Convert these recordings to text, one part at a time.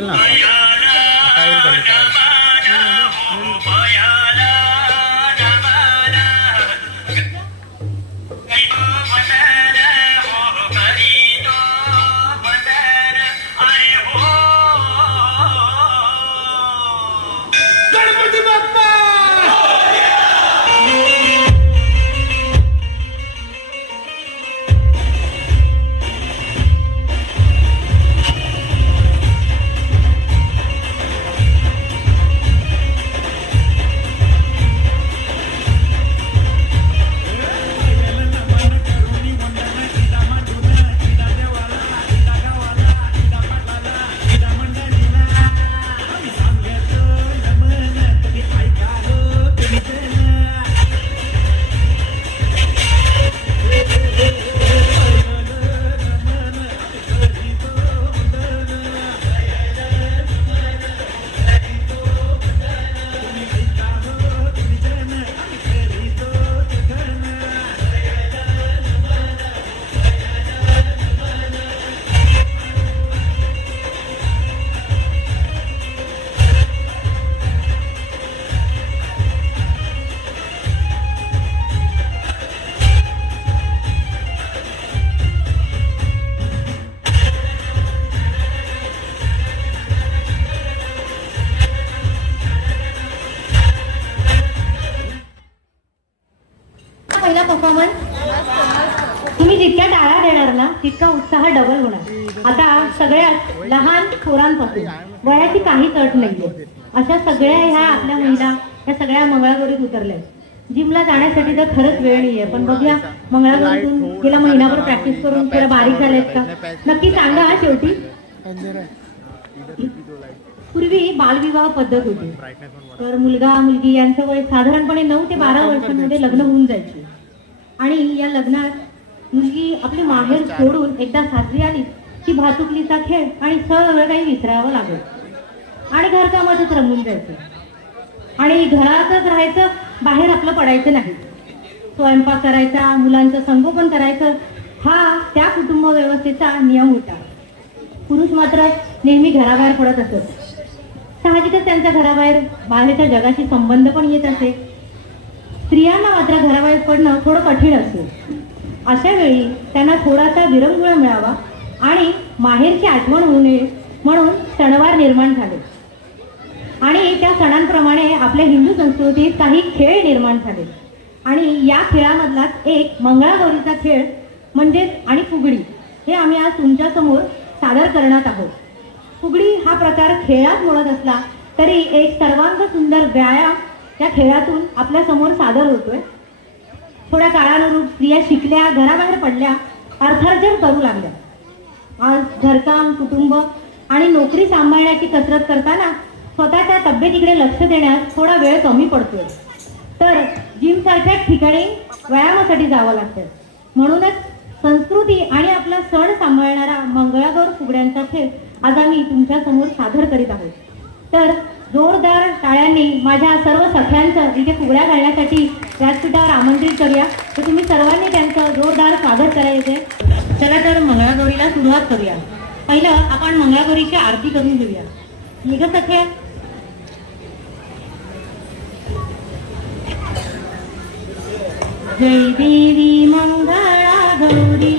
ना आता येईल कमी करायला. पहिला परफॉर्मन्स तुम्ही जितक्या टाळ्या देणार ना तितका उत्साह डबल होणार. आता सगळ्यात लहान थोरांपासून वयाची काहीच अट नाहीये अशा सगळ्या ह्या आपल्या महिला या सगळ्या मंगळागौरीत उतरल्या. जिमला जाण्यासाठी तर खरंच वेळ नाहीये, पण बघूया मंगळागौरीतून गेला महिनाभर प्रॅक्टिस करून थोडं बारीक झालेत का नक्की सांगा. शेवटी पूर्वी बालविवाह पद्धत होती, तर मुलगा मुलगी यांचं वय साधारणपणे 9 ते 12 वर्षांमध्ये लग्न होऊन जायचे. आणि या लग्नात मुलगी आपली माहेर सोडून एकदा सासरी आली की भातुकलीचा खेळ आणि सगळं काही विसरावं लागत आणि घरकामातच रमून जायचं आणि घरातच राहायचं, बाहेर आपलं पडायचं नाही. स्वयंपाक करायचा, मुलांचं संगोपन करायचं हा त्या कुटुंब व्यवस्थेचा नियम होता. पुरुष मात्र नेहमी घराबाहेर पडत असत. साहजिकच त्यांच्या बाहेरच्या जगाशी संबंध पण येत असे. स्त्रियांना मात्र घराबाहेर पडणं थोडं कठीण असते. अशा वेळी त्यांना थोडासा विरंगुळा मिळावा आणि माहेरची आठवण होऊ नये म्हणून सणवार निर्माण झाले. आणि त्या सणांप्रमाणे आपल्या हिंदू संस्कृतीत काही खेळ निर्माण झाले. आणि या खेळामधलाच एक मंगळागौरीचा खेळ म्हणजेच आणि फुगडी हे आम्ही आज तुमच्या समोर सादर करणार आहोत. फुगडी हा प्रकार खेळात मुळत असला तरी एक सर्वांग सुंदर व्यायाम या खेळातून आपल्या समोर सादर होतोय. थोड्या काळानुरूप स्त्रिया शिकल्या, घराबाहेर पडल्या, अर्थार्जन करू लागल्या. आज घरकाम, कुटुंब आणि नोकरी सांभाळण्याची कसरत करताना स्वतःच्या तब्येतीकडे लक्ष देण्यास थोडा वेळ कमी पडतोय. तर जिम सारख्या ठिकाणी व्यायामासाठी जावं लागतं. म्हणूनच संस्कृती आणि आपला सण सांभाळणारा मंगळागौर फुगड्यांचा खेळ आज आम्ही तुमच्या समोर सादर करीत आहोत. तर जोरदार टाळ्यांनी माझ्या सर्व सख्यांचं इथे फुगड्या घालण्यासाठी व्यासपीठावर आमंत्रित करूया. तर तुम्ही सर्वांनी त्यांचं जोरदार स्वागत करायचे. चला तर मंगळागौरीला सुरुवात करूया. पहिलं आपण मंगळागौरीची आरती करून घेऊया. निघ सख्या. जय देवी मंगळा गौरी,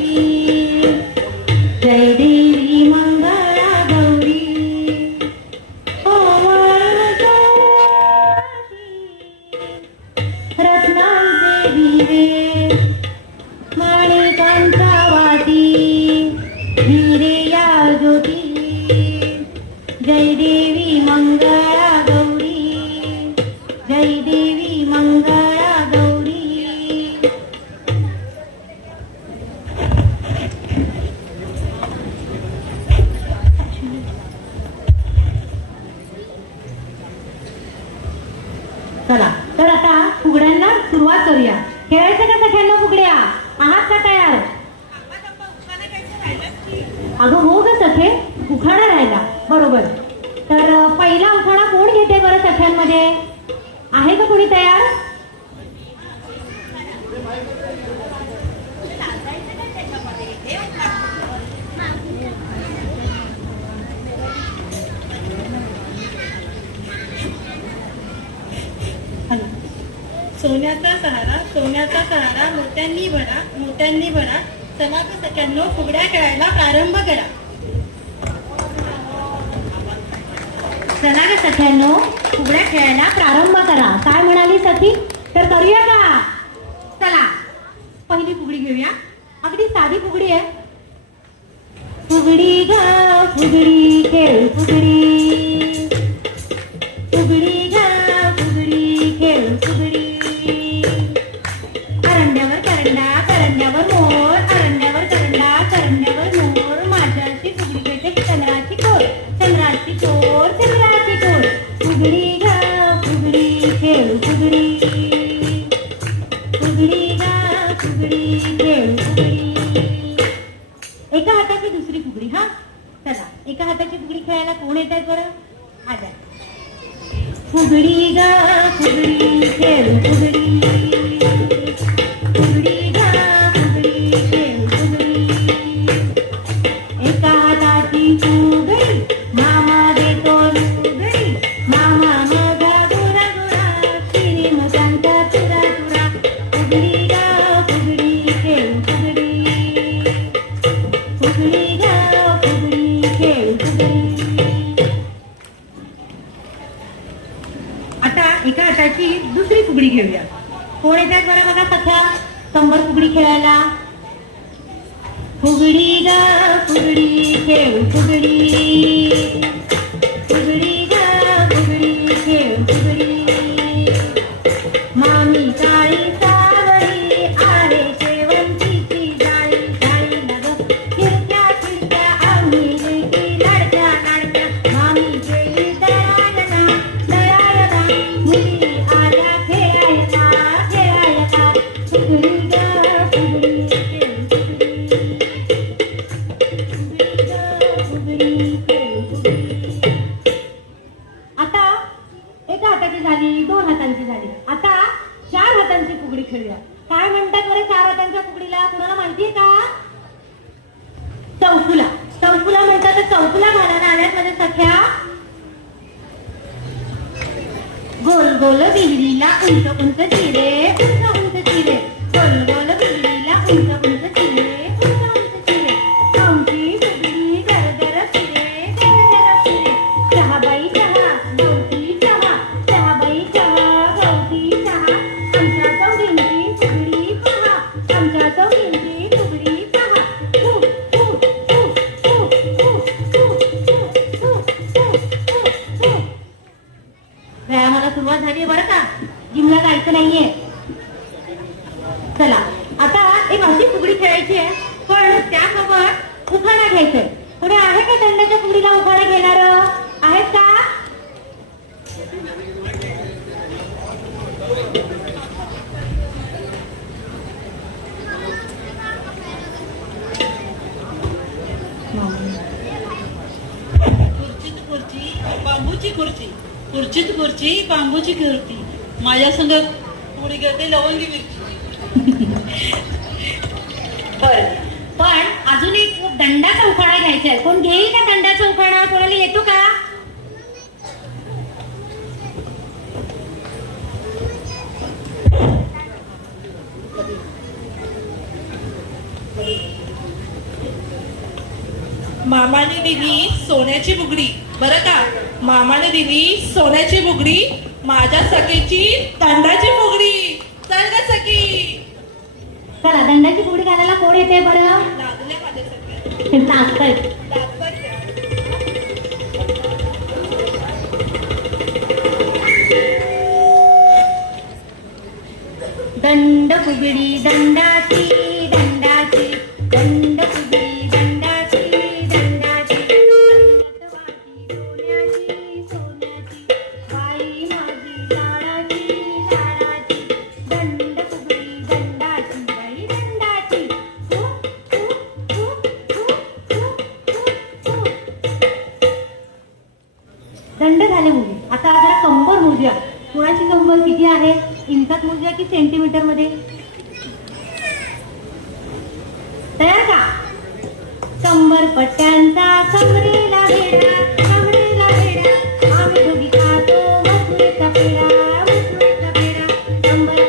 जय देवी मंगळा गौरी, रत्नांचे दिवे माणिकांचा वाती, हिरे या ज्योती, जय देवी मंगळा गौरी, जय देवी मंगळा गौरी. चला तर आता फुगड्यांना सुरुवात करूया. खेळायचं का सगळ्यांना फुगड्या? आहात का तयार? अगं हो ग सखे, उखाणा राहिला. बरोबर. तर पहिला उखाणा कोण घेते बरं सख्यांमध्ये? आहे का कोणी तयार? सोन्याचा सहारा मोत्यांनी भरा चला ग सख्यांनो फुगड्या खेळायला प्रारंभ करा. चला ग सख्यांनो फुगड्या खेळायला प्रारंभ करा. काय म्हणाली सखी? तर करूया का? चला पहिली फुगडी घेऊया. अगदी साधी फुगडी आहे. फुगडी ग फुगडी खेळ फुगडी, फुगडी ग फुगडी खेळ फुगडी. करंड्यावर करंडा करंड्यावर मोर, करंड्यावर करंडा करंड्यावर मोर. माझ्याशी फुगडी खेळते चंद्राची कोर, चंद्राची कोर, चंद्राची कोर. फुगडी ग फुगडी खेळ फुगडी, फुगडी ग फुगडी खेळ फुगडी. एका हाताची दुसरी फुगडी. हा चला एका हाताची फुगडी खेळायला कोण येत आहे बरं? आजा. फुगडी ग फुगडी खेळ फुगडी, फुगडी ग फुगडी खेळ फुगडी. एका हाताची फुगडी मामा देतो लुगडी, मामा माझा गोरा गोरा शिरी मसांचा चुरा चुरा. फुगडी ग फुगडी खेळ फुगडी, फुगडी ग फुगडी खेळ फुगडी. आता एका हाताची दुसरी फुगडी घेऊया. कोण येतात बरं बघा सख्या कंबर फुगडी खेळायला? फुगडी ग फुगडी खेळ फुगडी, फुगडी ग फुगडी खेळ फुगडी. मामी काळी सावळी आहे शेवंतीची जाळी, जाळीला ग खिडक्या खिडक्या आम्ही लेकी लाडक्या लाडक्या. मामी गेली दळायला दळायला, मुली आल्या खेळायला खेळायला. फुगडी ग फुगडी खेळ फुगडी, फुगडी ग फुगडी खेळ फुगडी. आता एका हाताची झाली, दोन हातांची झाली. आता चार हातांची फुगडी खेळूया. काय म्हणतात बरं चार हातांच्या फुगडीला? कुणाला माहितीये का? चौफुला. चौफुला म्हणतात. तर चौफुला घालायला आल्यात माझ्या सख्या. गोल गोल बिल्डीला उंच उंच चिरे, उंच उंच चिरे. गोल गोल बिल्डीला उंच उंच चिरे, उंच उंच चिरे. गवती फुगडी गरगर फिरे, गरगर फिरे. चहाबाई चहा गवती चहा, चहाबाई चहा गवती चहा. आमच्या चौघींची फुगडी पहा, आमच्या चौघींची फुगडी पहा. फु फु फु फु फु फु फु फु फु फु. व्यायामाला सुरुवात झाली बरं का? जिमला जायचं नाहीये. चला आता एक अशी फुगडी खेळायची आहे, पण त्यासोबत उखाणा घ्यायचंय. कोणी आहे का दंडाच्या फुगडीला उखाणा घेणार? आहेत का? खुर्चीत खुर्ची बांबूची खुर्ची, खुर्चीत खुर्ची बांबूची खुर्ची. माझ्या संग पुढे गेले लवंगी मिरची. बर, पण अजून एक दंडाचा उखाणा घ्यायचा आहे. कोण घेईल का दंडाचा उखाणा? कोणाला येतो का? मामाने दिली सोन्याची बुगडी बरं का, मामाने दिली सोन्याची बुगडी. माझ्या सखेची दंडाची फुगडी. चल ग सखी. चला दंडाची फुगडी घालायला कोण येते बरं? लागल्या माझ्या सख्या. नाचताय. लागतात त्या. दंड फुगडी दंडाची दंडाची, दंड फुगडी दंडाची दंडाची. दंडवाची सोन्याची सोन्याची, बाई माझी लाडाची लाडाची. दंड फुगडी दंडाची बाई दंडाची. हु, हु, हु, हु, हु, हु, हु. दंड झाले मुली. आता जरा कंबर मोजूया. कोणाची कंबर किती आहे? इंचात मोजूया की सेंटीमीटर मध्ये? तयार का? कंबर पट्ट्यांचा कमरेला भेडा, कमरेला भेडा. आम्ही दोघी खातो मसुरीचा पेढा, मसुरीचा पेढा. कंबर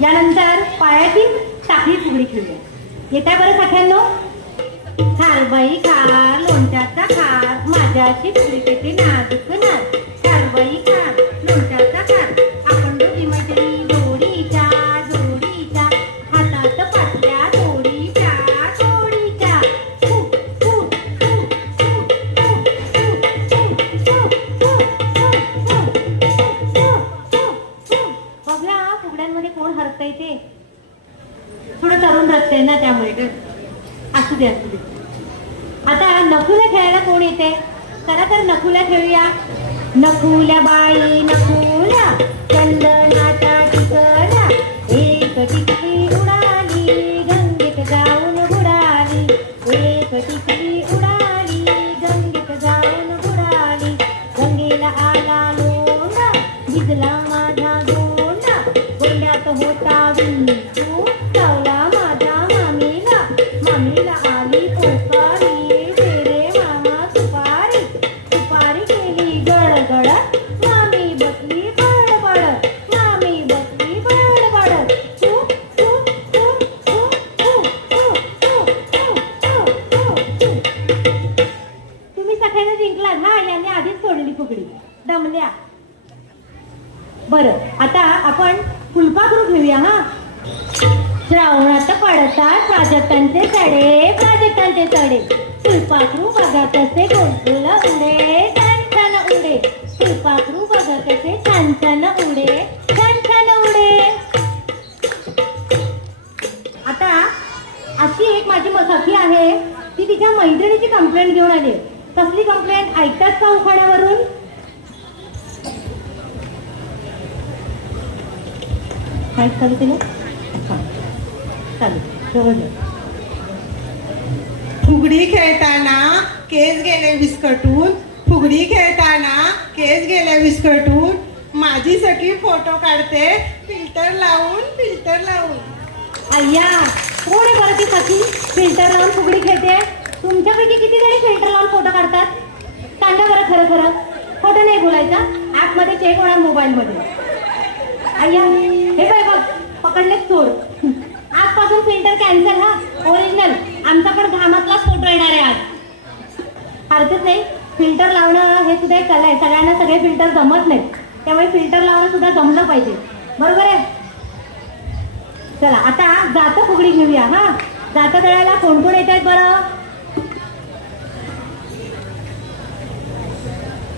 यानंतर पायातील साखळी फुगडी खेळूया. येत्या बरं सख्यांनो. खार बाई खार लोणच्याचा खार माझ्याची फुगडी पेटे नाजूक नार. खार बाई खार लोणच्याचा खार आपण दोघी मैत्रिणी जोडीच्या जोडीच्या हातात पाटल्या जोडीच्या जोडीच्या. फु, फु, फु, फु, फु, फु, फु, फु, फु, फु. बघूया फुगड्यांमध्ये कोण हरतंय ते. थोडं तरुण रचतंय ना त्यामुळे असू दे असू दे. आता नकुल्या खेळायला कोण येते. चला तर नकुल्या खेळूया. नकुल्या बाई नकुल्या चंदनाच्या टिकल्या एक टिकली उडाली गंगेत जाऊन बुडाली. एक टिकली उडाली गंगेत जाऊन बुडाली. गंगेला आला लोंढा भिजला माझा गोंडा गोंड्यात होता विंचू चावला माझ्या मामीला. मामीला आली पोकारी रे मामा सुपारी. सुपारी केली गडगड मामी बसली बडबड. मामी बसली बडबड. फु, फु, फु, फु, फु, फु, फु, फु, फु, फु. तुम्ही सगळ्यांना जिंकलात हा. यांनी आधीच सोडली फुगडी दमल्या. बरं आता आपण फुलपाखरू घेऊया हा. श्रावणात पडतात प्राजक्तांचे सडे प्राजक्तांचे सडे. फुलपाखरू बघा तसे गोलगोल उडे छान छान उडे. फुलपाखरू बघा तसे छान छान उडे छान छान उडे. आता अशी एक माझी सखी आहे. ती तिच्या मैत्रिणीची कंप्लेंट घेऊन आली. कसली कंप्लेंट ऐकतात का उखाण्यावरून. काय चालू केलं चालू जवळ. फुगडी खेळताना केस गेले विस्कटून. फुगडी खेळताना केस गेले विस्कटून. माझी सखी फोटो काढते फिल्टर लावून फिल्टर लावून. अय्या कोण आहे बरं ती सखी फिल्टर लावून फुगडी खेळते. तुमच्यापैकी किती जणी फिल्टर लावून फोटो काढतात. सांगा बरं खरं खरं. फोटो नाही बोलायचा. ऍपमध्ये चेक होणार मोबाईलमध्ये. अय्या हे काय बघ पकडले चोर. आजपासून फिल्टर कॅन्सल हा. ओरिजिनल आमचा पण घामातलाच फोटो येणार आहे आज. हरकत नाही. फिल्टर लावणं हे सुद्धा एक कला आहे. सगळ्यांना सगळे फिल्टर जमत नाहीत. त्यामुळे फिल्टर लावणं सुद्धा जमलं पाहिजे. बरोबर आहे. चला आता जातं फुगडी घेऊया हा. जातं खेळायला कोण कोण येत आहेत बरं.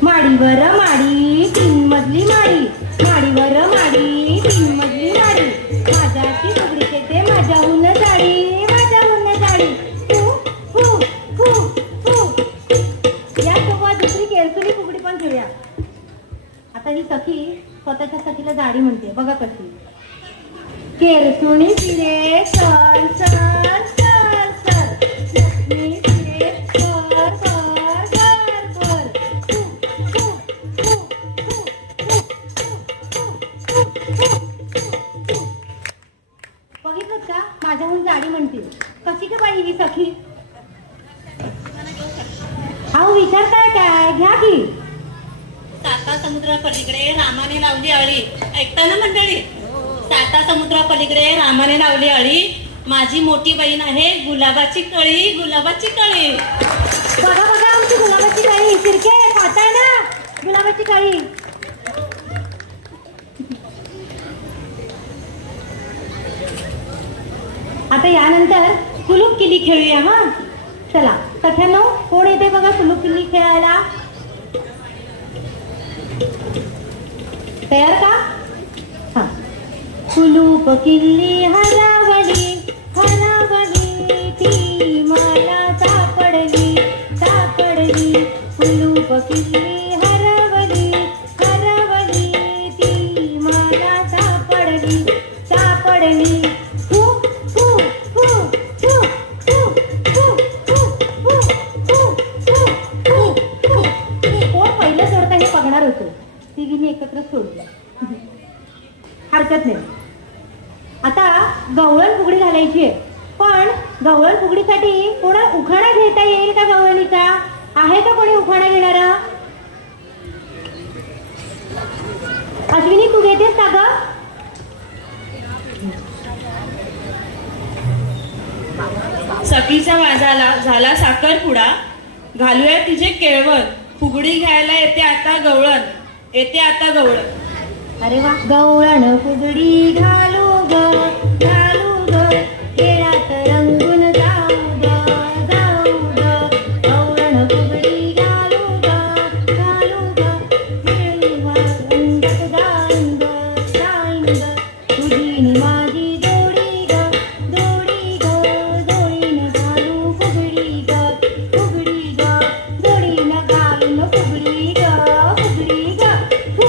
माडीवर माडी 3 मजली माडी. माडीवर माडी 3 मजली माडी. माझ्याची फुगडी खेळते माझ्याहून जाडी माझ्याहून जाडी. फू फू फू फू. यासोबत दुसरी केरसुली फुगडी पण खेळूया. आता ही सखी स्वतःच्या सखीला जाडी म्हणते. बघा कशी. केरसुणी फिरे sir sir sir sir. Lakshmi फिरे सर सर सर सर. फू फू फू फू. बघितलं का माझ्याहून जाडी म्हणते. कशी का बाई ही सखी. अहो विचारताय काय घ्या की. साता समुद्रापलीकडे रामाने लावली अळी. ऐकता ना मंडळी. साता समुद्रापलीकडे रामाने लावली अळी. माझी मोठी बहीण आहे गुलाबाची कळी गुलाबाची कळी. बघा बघा आमची गुलाबाची कळी. शिरके खाताय ना गुलाबाची कळी. आता यानंतर सुलूक किल्ली खेळूया हा. चला सख्यांनो कोण येते बघा सुलूक किल्ली खेळायला. तयार का हा. सुलूक किल्ली हरावली हरावली ती मला सापडली सापडली. सुलूक किल्ली हरवली हरवली ती मला सापडली सापडली. फू फू फू फू फू फू फू फू फू फू फू. कोण पहिलं सोडता हे बघणार होतो. तिघींनी एकत्र सोडलं. हरकत नाही. आता गवळण फुगडी घालायची आहे. पण गवळण फुगडीसाठी कोणा उखाणा घेता येईल का गवळणीचा. आहे का कोणी उखाणा घेणार. अश्विनी तू घेतेस का ग. सखीच्या वाजाला झाला साखरपुडा, घालूया तिचे केळवण, फुगडी घ्यायला येते आता गवळण, येते आता गवळण. अरे वा. गवळण फुगडी घालू ग, घालू ग, खेळात रंगून जाऊ ग, जाऊ ग. गवळण फुगडी घालू ग, घालू ग, खेळीवा रंगात जाईन ग, जाईन ग. तुझी नि माझी जोडी ग, जोडी ग, जोडीनं घालू फुगडी ग, फुगडी ग, जोडीनं घालून फुगडी ग, फुगडी ग. फु,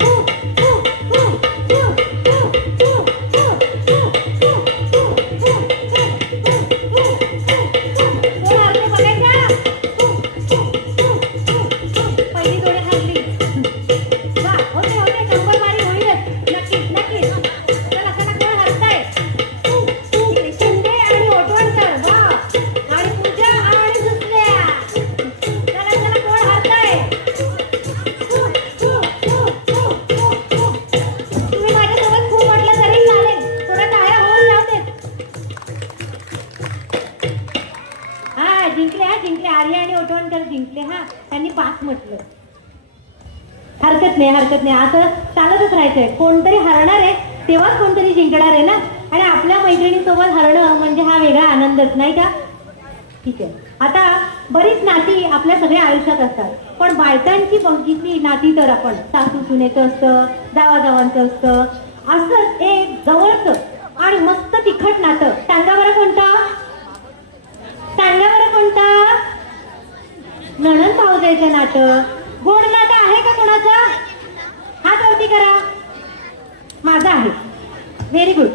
फु, फु, फु, फु, फु, फु, फु, फु, फु, फु, फु, फु, फु, फु, फु. दोन हाताने बघायचा. फु, फु, फु, फु, फु. पहिली जोडी हरली. वा, होते होते, नंबर मारी होईलच. नक्कीच नक्कीच. चला चला, कोण हरताय? शिंदे आणि ओटवणकर. वा. आणि पूजा आणि दुसऱ्या. चला चला, कोण हरताय? फु, फु, फु, फु, फु, फु. तुम्ही माझ्यासोबत फु म्हटलं तरी चालेल. थोडं टाळ्या होऊन जाऊ देत. हा, जिंकले हा, जिंकले. आर्या आणि ओटवणकर जिंकले हा. त्यांनी 5 म्हटलं. हरकत नाही, हरकत नाही. असं चालतच राहायचंय. कोणतरी हरणार आहे तेव्हाच कोणतरी जिंकणार आहे ना. आणि आपल्या मैत्रिणीसोबत हरणं म्हणजे हा वेगळा आनंदच, नाही का? ठीक आहे. आता बरीच नाती आपल्या सगळ्या आयुष्यात असतात, पण बायकांची बघितली नाती तर आपण सासू सुनेचं असतं, जावाजावांचं असतं. असंच एक जवळचं आणि मस्त तिखट नातं. सांगा बरं कोणतं? सांगा बरं कोणतं? नणंद भावजाईचं नातं. गोड नातं आहे का कोणाचं? हात वरती करा. माझं आहे. Very good.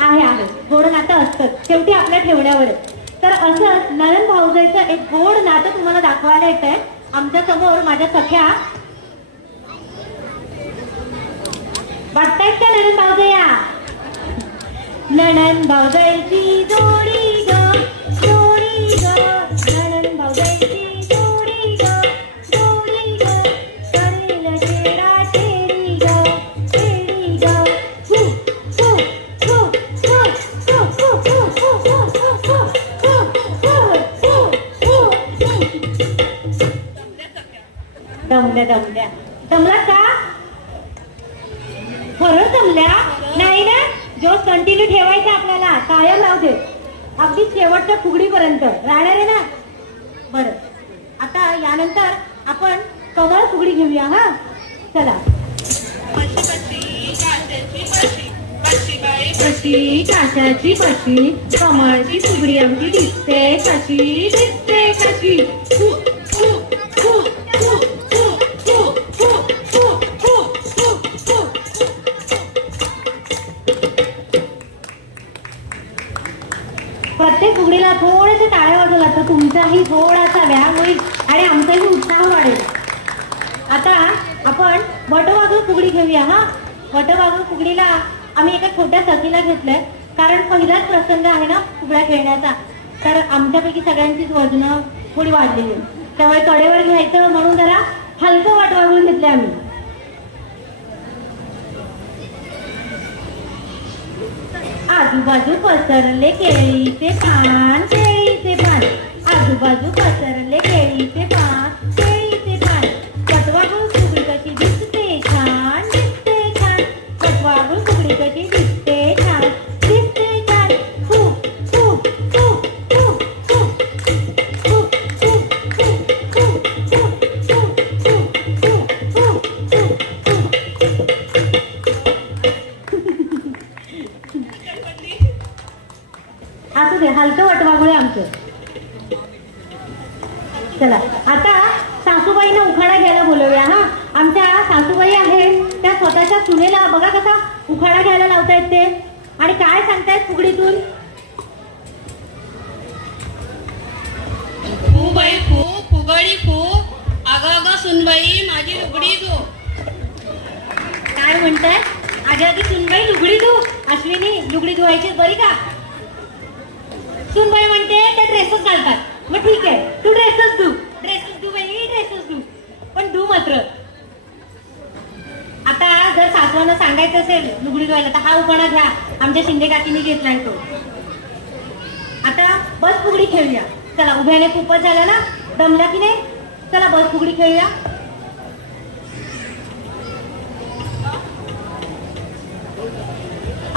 आहे आहे. गोड नातं असतं, शेवटी आपल्या ठेवण्यावर आहे. तर असंच नणंद भावजाईचं एक गोड नातं तुम्हाला दाखवायला येत आहे. आमच्या समोर माझ्या सख्या वाटतायत का नणंद भावजया? नणंद भावजाईची जोडी ग, जोडी ग, नणंद भावजाईची जोडी ग, जोडी ग, करेल छेडा छेडी ग, छेडी ग. फु, फु, फु, फु, फु, फु, फु, फु, फु, फु, फु, फु, फु, फु, फु. दमल्या दमल्या. दमला का? खरंच जमल्या नाही ना? जोश कंटिन्यू ठेवायचा आपल्याला, कायम राहू दे, अगदी शेवटच्या फुगडीपर्यंत राहणार आहे ना. बरं, आता यानंतर आपण कमळ फुगडी घेऊया. हा, चला. कशी काशाची पशी, कमळची फुगडी आमची दिसते कशी, दिसते कशी. फु, फु, फु, फु, फु, फु, फु, फु, फु, फु, फु. प्रत्येक फुगडीला थोडेसे टाळ्या वाजवला तर तुमचाही थोडासा व्यायाम होईल आणि आमचाही उत्साह वाढेल. आता आपण वटवाघूळ फुगडी घेऊया. हा, वटवाघूळ फुगडीला आम्ही एका छोट्या सखीला घेतलंय, कारण पहिलाच प्रसंग आहे ना फुगड्या खेळण्याचा. तर आमच्यापैकी सगळ्यांचीच वजनं थोडी वाढलेली, त्यामुळे कडेवर घ्यायचं म्हणून जरा हलकं वटवाघूळ घेतलंय आम्ही. आजूबाजू पसरले केळीचे पान, केळीचे पान. आजूबाजू पसरले केळीचे पान, केळीचे पान. वटवाघूळ फुगडी कशी दिसते छान, दिसते छान. वटवाघूळ फुगडी कशी दिसते छान, दिसते छान. फु, फु, फु, फु, फु, फु, फु, फु, फु, फु, फु, फु, फु, फु, फु. असू दे, हलकं वटवाघूळ आमचं. चला, आता सासूबाईंना उखाणा घ्यायला बोलवूया. हा, आमच्या सासूबाई आहेत त्या स्वतःच्या सुनेला बघा कसा उखाणा घ्यायला लावतायत ते, आणि काय सांगतायत फुगडीतून. फू बाई फू, फुगडी फू, अगं अगं सुनबाई माझी लुगडी तू. काय म्हणताय? आधी आधी सुनबाई लुगडी धू. अश्विनी, लुगडी धुवायची बरी का? सुनबाई म्हणते त्या ड्रेसच घालतात. मग ठीक आहे, तू ड्रेसच धू, ड्रेसच धू बाई, ड्रेसच धू, पण धू मात्र. आता जर सासवानं सांगायचं असेल लुगडी धुवायला तर हा उपाणा घ्या, आमच्या शिंदे काकीने घेतलाय तो. आता बस फुगडी खेळूया. चला, उभ्याने खूपच झालं ना, दमला की नाही? चला बस फुगडी खेळूया.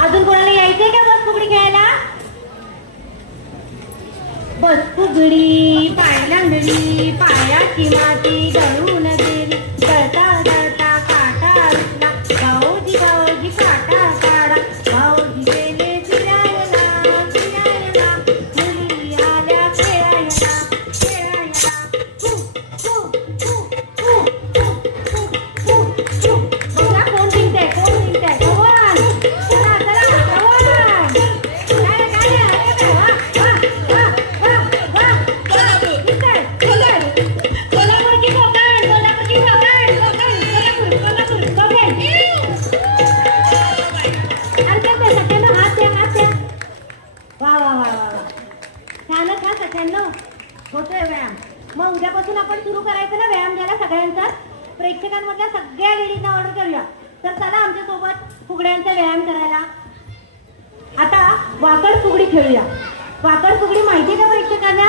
अजून कोणाला यायचंय का बस फुगडी खेळायला? बस फुगडी पाय लांगडी, पायाची माती दळून गेली, दळता दळता काटा रुतला, भाऊजी भाऊजी काटा काढा, भाऊजी गेले फिरायला फिरायला, मुली आल्या खेळायला खेळायला. हु, हु, हु, हु, हु, हु, हु. बघा कोण जिंकतंय, कोण जिंकतंय. भगवान चला चला भगवान. काय काय काय वा वा वा वा वा. जिंकतंय, जिंकतंय. कोल्हापूर की कोकण, कोल्हापूर की कोकण, कोकण, कोल्हापूर, कोल्हापूर, कोकण. आणि काय ते सगळ्यांना हात द्या, हात द्या. वा वा वा वा वा. छानच हा सगळ्यांना होतोय व्यायाम. मग उद्यापासून आपण सुरू करायचं ना व्यायाम घ्यायला सगळ्यांचा. प्रेक्षकांमधल्या सगळ्या लेडीजना ऑर्डर करूया. तर चला आमच्या सोबत फुगड्यांचा व्यायाम करायला. आता वाकड फुगडी खेळूया. वाकड फुगडी माहिती का प्रेक्षकांना?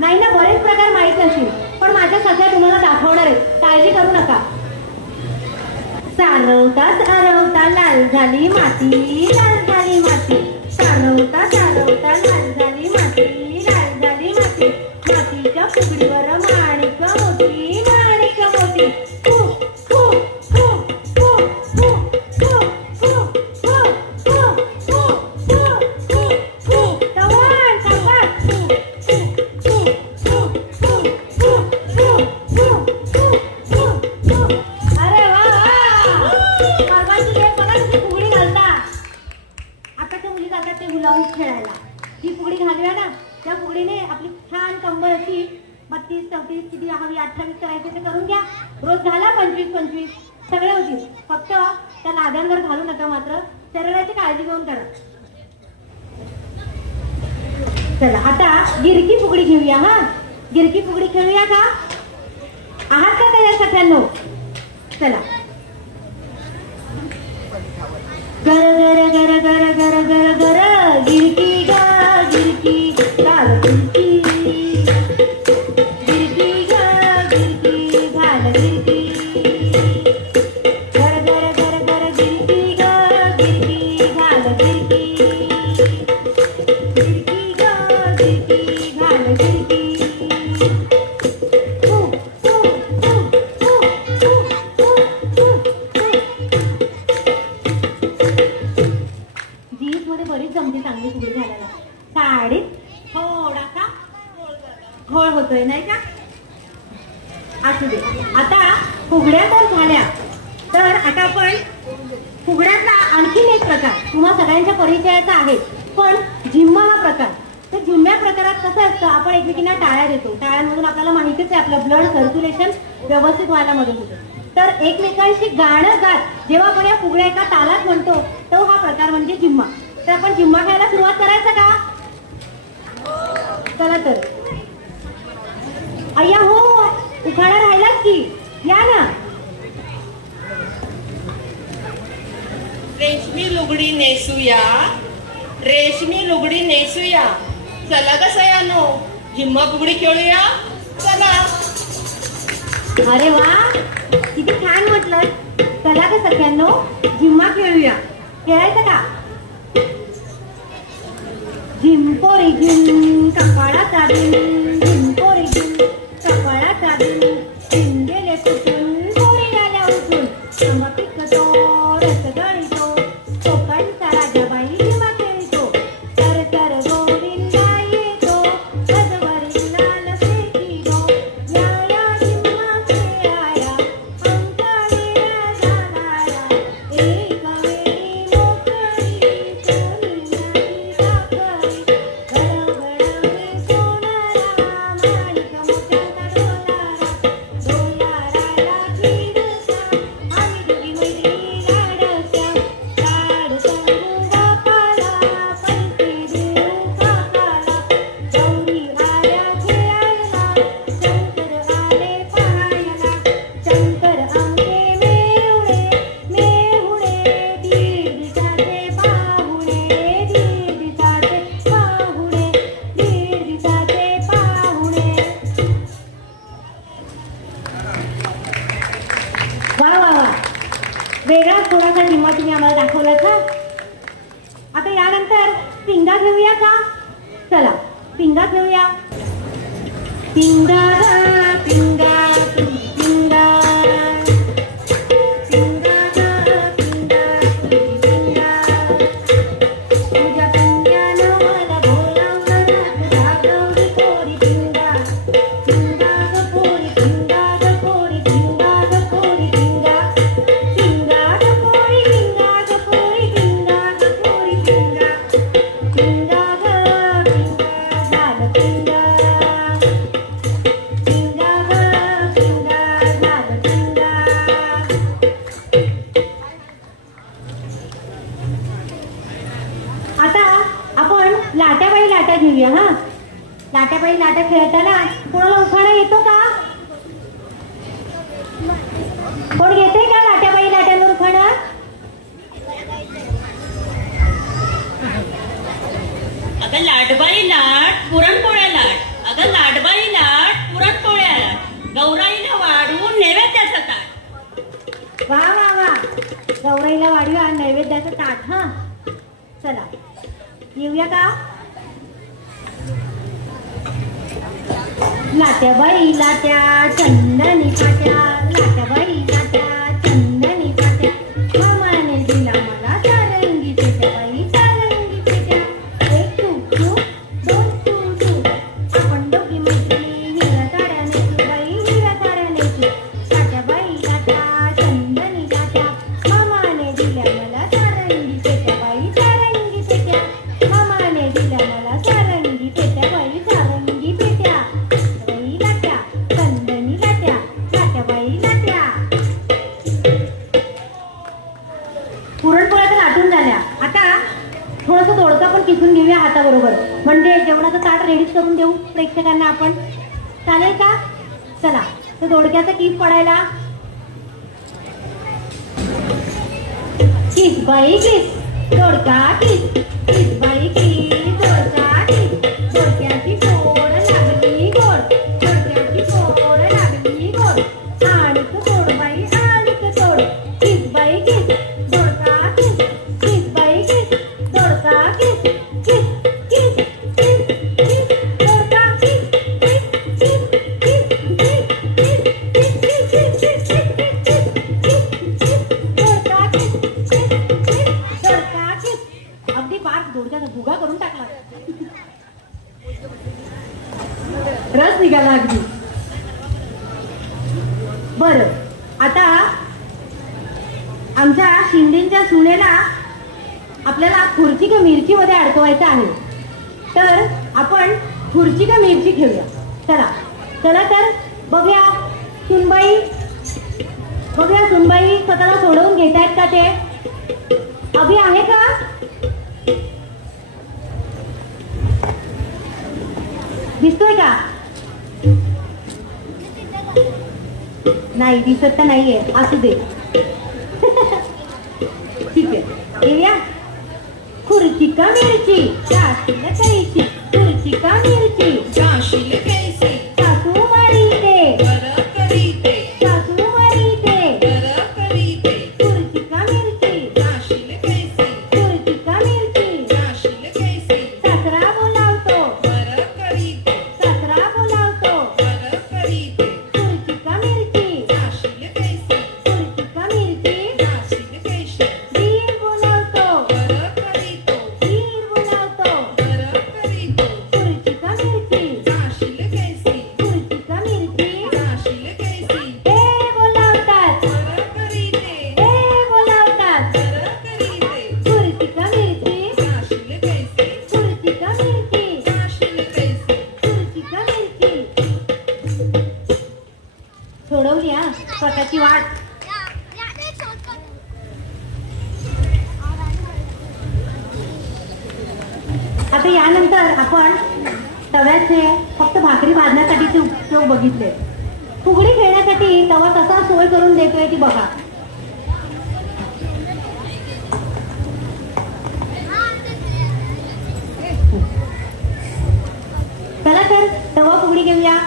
नाही ना, बरेच प्रकार माहित नसतील, पण माझ्या सध्या तुम्हाला दाखवणार आहे, काळजी करू नका. सारवता सारवता लाल झाली माती, लाल झाली माती. सारवता सारवता लाल झाली माती, लाल झाली माती. मातीच्या फुगडीवर माणिक मोती, माणिक मोती. फु, फु, फु, फु, फु, फु, फु, फु, फु, फु, फु, फु, फु. तवान, तवान. फु, फु, फु, फु, फु, फु, फु, फु, फु, फु. अरे वा वा. परवाची लेक बघा कशी फुगडी घालता. आताच्या मुली जातात ते हुला हूप खेळायला. ही फुगडी घालूया ना, त्या फुगडीने आपली छान कंबर अशी 32, 34 किती हवी 28 करायचे ते करून घ्या. रोज घाला 25-25 सगळे होतील. फक्त त्या लाद्यांवर घालू नका, मात्र शरीराची काळजी घेऊन करा. चला आता गिरकी फुगडी घेऊया. हा, गिरकी फुगडी खेळूया का? आहात का तयार सगळ्यांनो? चला. गर गर गर गर गर गर गर गिरकी ग गिरकी लाल गिरकी, गिरकी ग गिरकी घाल गिरकी. गर गर गर गर गिरकी ग गिरकी घाल गिरकी, गिरकी ग गिरकी घाल गिरकी. हु, हु, हु, हु, हु, हु, हु, हु. जीन्स मध्ये बरीच जमते चांगली फुगडी घालायला. साडीत थोडासा घोळ होतोय नाही का? असू दे. आता फुगड्या तर झाल्या, तर आता आपण फुगड्याचा आणखीन एक प्रकार तुम्हा सगळ्यांच्या परिचयाचा आहे, पण झिम्मा हा प्रकार. तर झिम्म्या प्रकारात कसं असतं, आपण एकमेकींना टाळ्या देतो. टाळ्यांमधून आपल्याला माहितीच आहे आपलं ब्लड सर्क्युलेशन व्यवस्थित व्हायला मदत होते. तर एकमेकांशी गाणं गात जेव्हा आपण या फुगड्या एका तालात म्हणतो, तो हा प्रकार म्हणजे झिम्मा. तर आपण झिम्मा खेळायला सुरुवात करायचं का? चला तर. अय्या हो, उखाणा राहिलाच की, या ना. रेशमी लुगडी नेसूया, रेशमी लुगडी नेसूया. चला ग सयानो, झिम्मा फुगडी खेळूया. चला. अरे वा, किती छान म्हटलं. चला का सगळ्यांनो, झिम्मा खेळूया. खेळायचं का? झिम्पोरी झिम कपाळाचा बिन, झिम्पोरी झिम कपाळाचा बिन. शिंदेले कुठून पोरी आल्या उठून, आंबा पिकतो रस गळीतो, कोकणचा राजा बाई झिम्मा खेळतो. तर तर गोविंदा येतो, रजवरी लाल फेकितो. या या झिम्मा खेळाया, आमचा वेळा जाणारा. एक वेळी मोकळी सोनी नाही साखळी, गडगडाने सोनारा पिंगा घेऊया का? चला पिंगा घेऊया. पिंगा ग पिंगा तुम्ही पिंगा, पिंगा ग पिंगा तुम्ही पिंगा, तुझ्या पिंग्यानं मला बोलावलं जागवली पोरी पिंगा, पिंगा ग पोरी पिंगा ग पोरी पिंगा ग पोरी पिंगा, पिंगा ग पोरी पिंगा ग पोरी पिंगा ग पोरी पिंगा, पिंगा ग पिंगा झालं पिंगा, पिंगा ग पिंगा झालं पिंगा. आता आपण लाट्याबाई लाटा घेऊया. हा लाट्याबाई लाटा खेळताना कोणाला उखाणा येतो का? कोण घेते का लाट्याबाई लाट्यांवर उखाणा? अगं लाडबाई लाट पुरणपोळ्या लाट, अगं लाडबाई लाट पुरणपोळ्या लाट, गौराईला वाढून नैवेद्याचं ताट. वा वा वा, गौराईला वाढूया नैवेद्याचं ताट. हा चला येऊया का? लाट्याबाई लाट्या चंदनी पाट्या, लाट्याबाई लाट्या चंदनी पाट्या, मामाने दिला मला सारंगी पेट्या बाई सारंगी पेट्या, एक तू दोन तू, आपण दोघी मैत्रिणी हिरा साड्या नेसू बाई हिरा साड्या नेसू, लाट्याबाई लाट्या चंदनी पाट्या, मामाने दिल्या मला सारंगी पेट्या बाई सारंगी पेट्या, मामाने दिल्या मला सारंगी पेट्या बाई सारंगी पेट्या, बाई लाट्या चंदनी लाट्या, लाट्याबाई लाट्या. पुरणपोळ्या तर लाटून झाल्या. आता थोडंसं दोडका पण किसून घेऊया हाताबरोबर, म्हणजे जेवणाचं ताट रेडीच करून देऊ प्रेक्षकांना आपण. चालेल का? चला तर दोडक्याचा किस पडायला. किस बाई किस दोडका किस, किस बाई किस दोडका किस, दोडक्याची फोड लागली गोड, दोडक्याची फोड लागली गोड, आणीक तोड बाई आणीक तोड, किस बाई किस दोडका किस, किस बाई किस दोडका किस, किस किस किस किस दोडका किस, किस किस किस किस किस किस किस किस किस दोडका किस, किस किस दोडका किस. अगदी पार दोडक्याचा भुगा करून टाकला, रस निघाला अगदी. बर आता आमच्या शिंदेच्या सुनेला आपल्याला खुर्ची का मिरची मध्ये अडकवायचं आहे, तर आपण खुर्ची का मिरची खेळूया. चला चला तर बघूया सुनबाई, बघूया सुनबाई स्वतःला सोडवून घेतायत का ते. अभि आहे का? दिसतोय का? नाही दिसत तर नाहीये, असू दे. ठीक आहे येऊया. खुर्ची का मिरची जाशील कैची, खुर्ची का मिरची जाशील कैसी सासू मारीते, बरं करीते, सासू मारीते, बरं करीते, खुर्ची का मिरची, जाशील कैसी खुर्ची का मिरची, जाशील कैसी सासरा बोलावतो, बरं करीते, सासरा बोलावतो, बरं करीते, खुर्ची का मिरची, जाशील कैसी खुर्ची का मिरची, जाशील कैसी दीर बोलावतो, बरं करीतो, दीर बोलावतो, बरं करीतो, खुर्ची का मिरची, जाशील कैसी खुर्ची का मिरची, जाशील कैसी हे बोलावतात, बरं करीते, हे बोलावतात, बरं करीते, खुर्ची का मिरची, जाशील कैसी खुर्ची का मिरची, जाशील कैसी. खुर्ची का मिरची. सोडवली हा स्वतःची वाट. आता यानंतर आपण तव्याचे फक्त भाकरी भाजण्यासाठीचे उपयोग बघितले. फुगडी खेळण्यासाठी तवा कसा सोय करून देतोय ती बघा. चला तर तवा फुगडी घेऊया.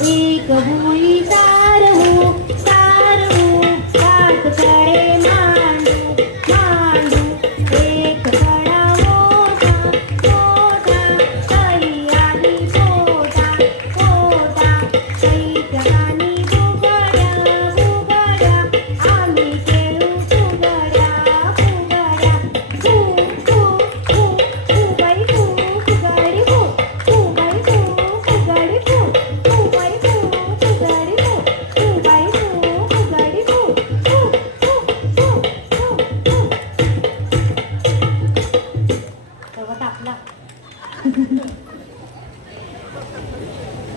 एक भुई सारहू सारहू पाच कडे मांडू मांडू, एक कडा मोठा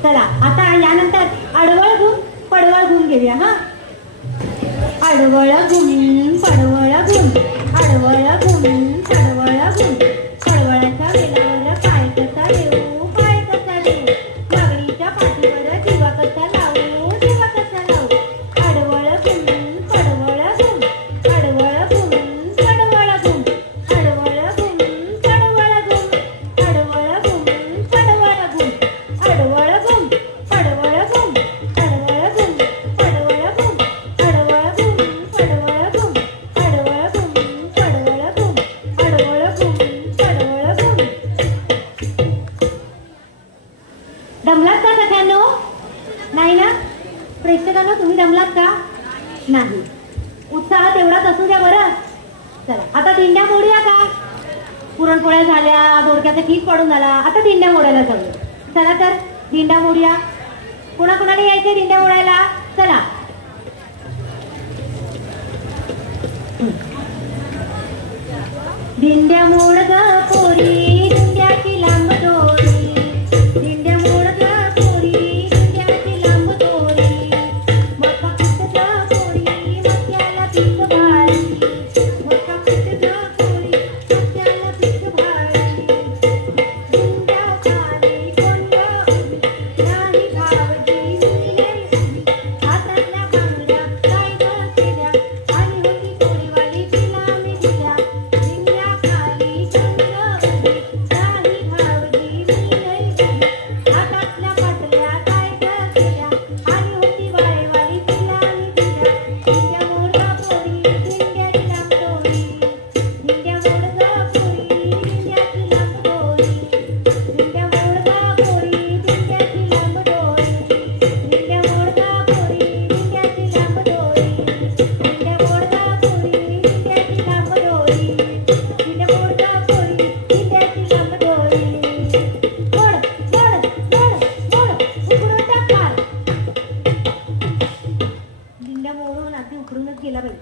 चला आता यानंतर आडवळ घुम पडवळ घुम घेऊया हा. आडवळ घुम पडवळ घुम, आडवळ घुम पडवळ घुम, पडवळाच्या वेलावर पाय कसा देऊ, पाय कसा देऊ, मागणीच्या पाठीवर दिवा कसा लावू, दिवा कसा लावू. आडवळ घुम पडवळ घुम, आडवळ घुम पडवळ घुम, आडवळ घुम पडवळ घुम, आडवळ घुम पडवळ घुम, आडवळ घुम पडवळ घुम, आडवळ घुम पडवळ घुम, आडवळ घुम पडवळ घुम, आडवळ घुम पडवळ घुम, आडवळ घुम पडवळ घुम. दमलात का सगळ्यांनो? नाही ना? प्रेक्षकांनो तुम्ही दमलात का? नाही. उत्साह तेवढाच असू द्या बरं. चला आता दिंड्या मोडूया का? पुरणपोळ्या झाल्या, दोडक्याचा खीस पडून झाला, आता दिंड्या मोडायला जाऊया. चला तर दिंड्या मोडूया. कोणाकोणाला यायचे दिंड्या मोडायला? चला. दिंड्या मोड ग पोरी, दिंड्याची लांब दोरी, दिंड्या मोड ग पोरी, दिंड्याची लांब दोरी, मका पीठ ग पोरी, मक्याला पीठ भारी, मका पीठ ग पोरी, मक्याला पीठ भारी, दिंड्या खाली कोण नाही भावजी मिले, हातातल्या बांगड्या काय ग केल्या, आणि होती पोळीवाली तिला मी दिल्या, दिंड्या खाली कोण नाही भावजी मिले, हातातल्या पाटल्या काय ग केल्या, आणि होती बाळेवाली तिला मी दिल्या. दिंड्या मोडगा पोरी, दिंड्याची लांब दोरी, दिंड्या मोडगा पोरी, दिंड्याची लांब दोरी, दिंड्या मोडगा पोरी, दिंड्याची लांब दोरी, दिंड्या मोडगा पोरी, दिंड्याची लांब दोरी, दिंड्या मोडगा पोरी, दिंड्याची लांब दोरी, दिंड्या मोडगा पोरी, दिंड्याची लांब दोरी. मोड मोड मोड मोड उकडून टाक फार. दिंड्या मोडून अगदी उकडूनच गेला बाई.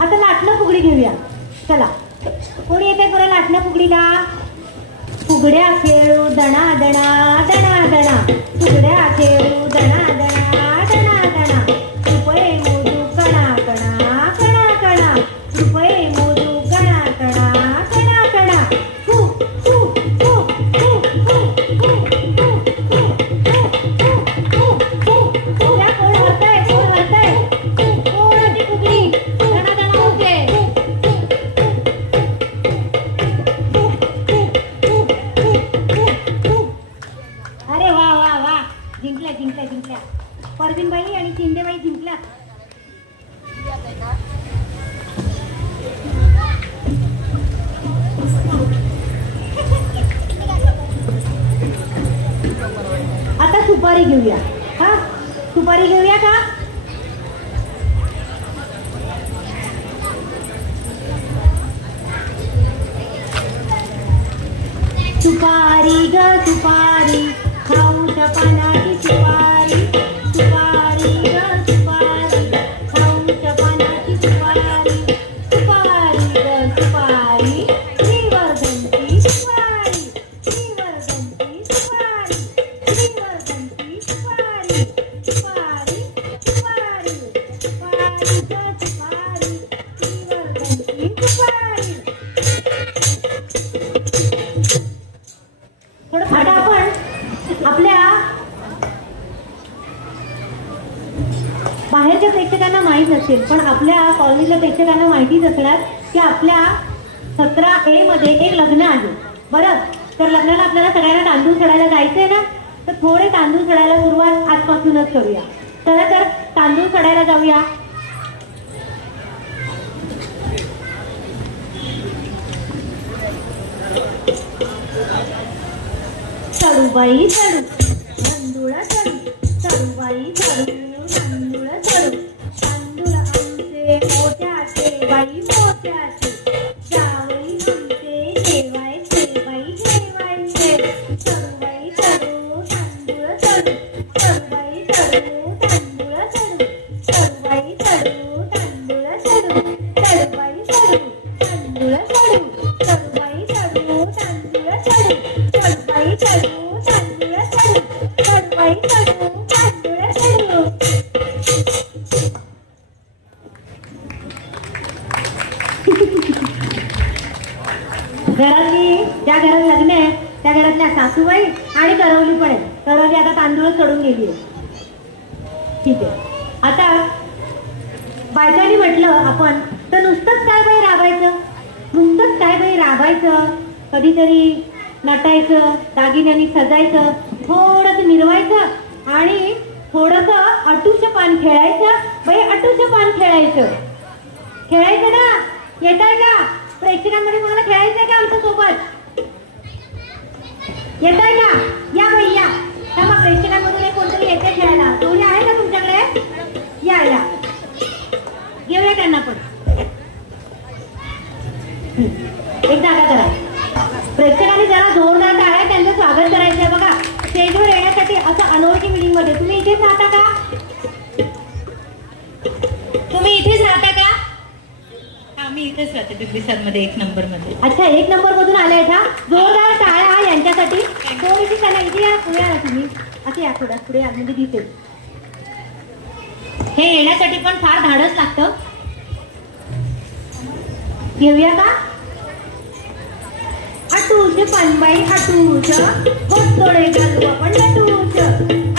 आता लाटणं फुगडी घेऊया. चला कोणी येते बरं लाटणं फुगडीला? फुगड्या खेळू दणा दणा दणा दणा, फुगड्या खेळू दणा दणा दणा दणा, रुपये मोजू कणा कणा कणा कणा, रुपये मोजू कणा कणा कणा कणा. हु हु हु हु हु हु हु हु हु हु हु. या कोण हसतंय? कोण हसतंय? कोणाची फुगडी दणा दणा होते? अरे वा वा वा, जिंकल्या जिंकल्या जिंकल्या. परवीनबाई आणि शिंदेबाई जिंकल्या. आता सुपारी घेऊया. हा सुपारी घेऊया का? सुपारी ग सुपारी, खाऊच्या पानाची सुपारी, सुपारी ग सुपारी, खाऊच्या पानाची सुपारी, सुपारी ग सुपारी, श्रीवर्धनची सुपारी, श्रीवर्धनची सुपारी, श्रीवर्धनची सुपारी, सुपारी सुपारी, सुपारी ग सुपारी, श्रीवर्धनची सुपारी. आता आपण आपल्या बाहेरच्या प्रेक्षकांना माहीत नसेल, पण आपल्या कॉलनीच्या प्रेक्षकांना माहितीच असणार की आपल्या 17A मध्ये एक लग्न आहे. बरं, तर लग्नाला आपल्याला सगळ्यांना तांदूळ चढायला जायचंय ना, तर थोडे तांदूळ चढायला सुरुवात आजपासूनच करूया. चला तर तांदूळ चढायला जाऊया. चढू बाई चढू तांदूळ चढू, चढू बाई चढू तांदूळ चढू, तांदूळ आमचे मोठ्याचे बाई मोठ्याचे, जावई आमचे जेवायचे बाई जेवायचे, चढू बाई चढू तांदूळ चढू, चढू बाई चढू तांदूळ चढू, चढू बाई चढू तांदूळ चढू, चढू बाई चढू तांदूळ चढू, चढू बाई चढू तांदूळ चढू. कडूबाई कडू तांदूळ कडू कडूबाई कडू तांदूळ कडू. घरातली ज्या घरात लग्न आहे त्या घरातल्या सासूबाई आणि करवली पण आहे. करवली आता तांदूळ चढून गेली आहे. ठीक आहे. आता बायकांनी म्हटलं आपण तर नुसतंच काय बाई राबायचं, नुसतंच काय बाई राबायचं, कधीतरी नटायचं, दागिन्यांनी सजायचं, थोडंसं मिरवायचं आणि थोडंसं अटूचं पान खेळायचं. बाई अटूचं पान खेळायचं, खेळायचं ना. येत आहे का प्रेक्षकांमध्ये कोणाला खेळायचंय का आमच्या सोबत? येत आहे का? या बाई या. थांबा, प्रेक्षकांमधून एक कोणतरी येते खेळायला. दोन्ही आहे का तुमच्याकडे? या या, घेऊया त्यांना पण. एक जागा करा. प्रेक्षकांनी जरा जोरदार टाळ्या त्यांचं स्वागत करायचं आहे. बघा, स्टेजवर येण्यासाठी असं अनोळखी मिटिंग मध्ये. तुम्ही इथेच राहता का? तुम्ही इथेच राहता का? हा, मी इथेच राहते बिंबिसार मध्ये 1 नंबर मध्ये. अच्छा, 1 नंबर मधून आलाय का? जोरदार टाळ्या यांच्यासाठी. थोडीशी त्यांना इथे या, पुढे या ना तुम्ही. असे या, थोड्या पुढे या म्हणजे दिसेल. हे येण्यासाठी पण फार धाडस लागतं. घेऊया का? अटूच पानबाई अटूच गोटोळे घालू आपण नटूच.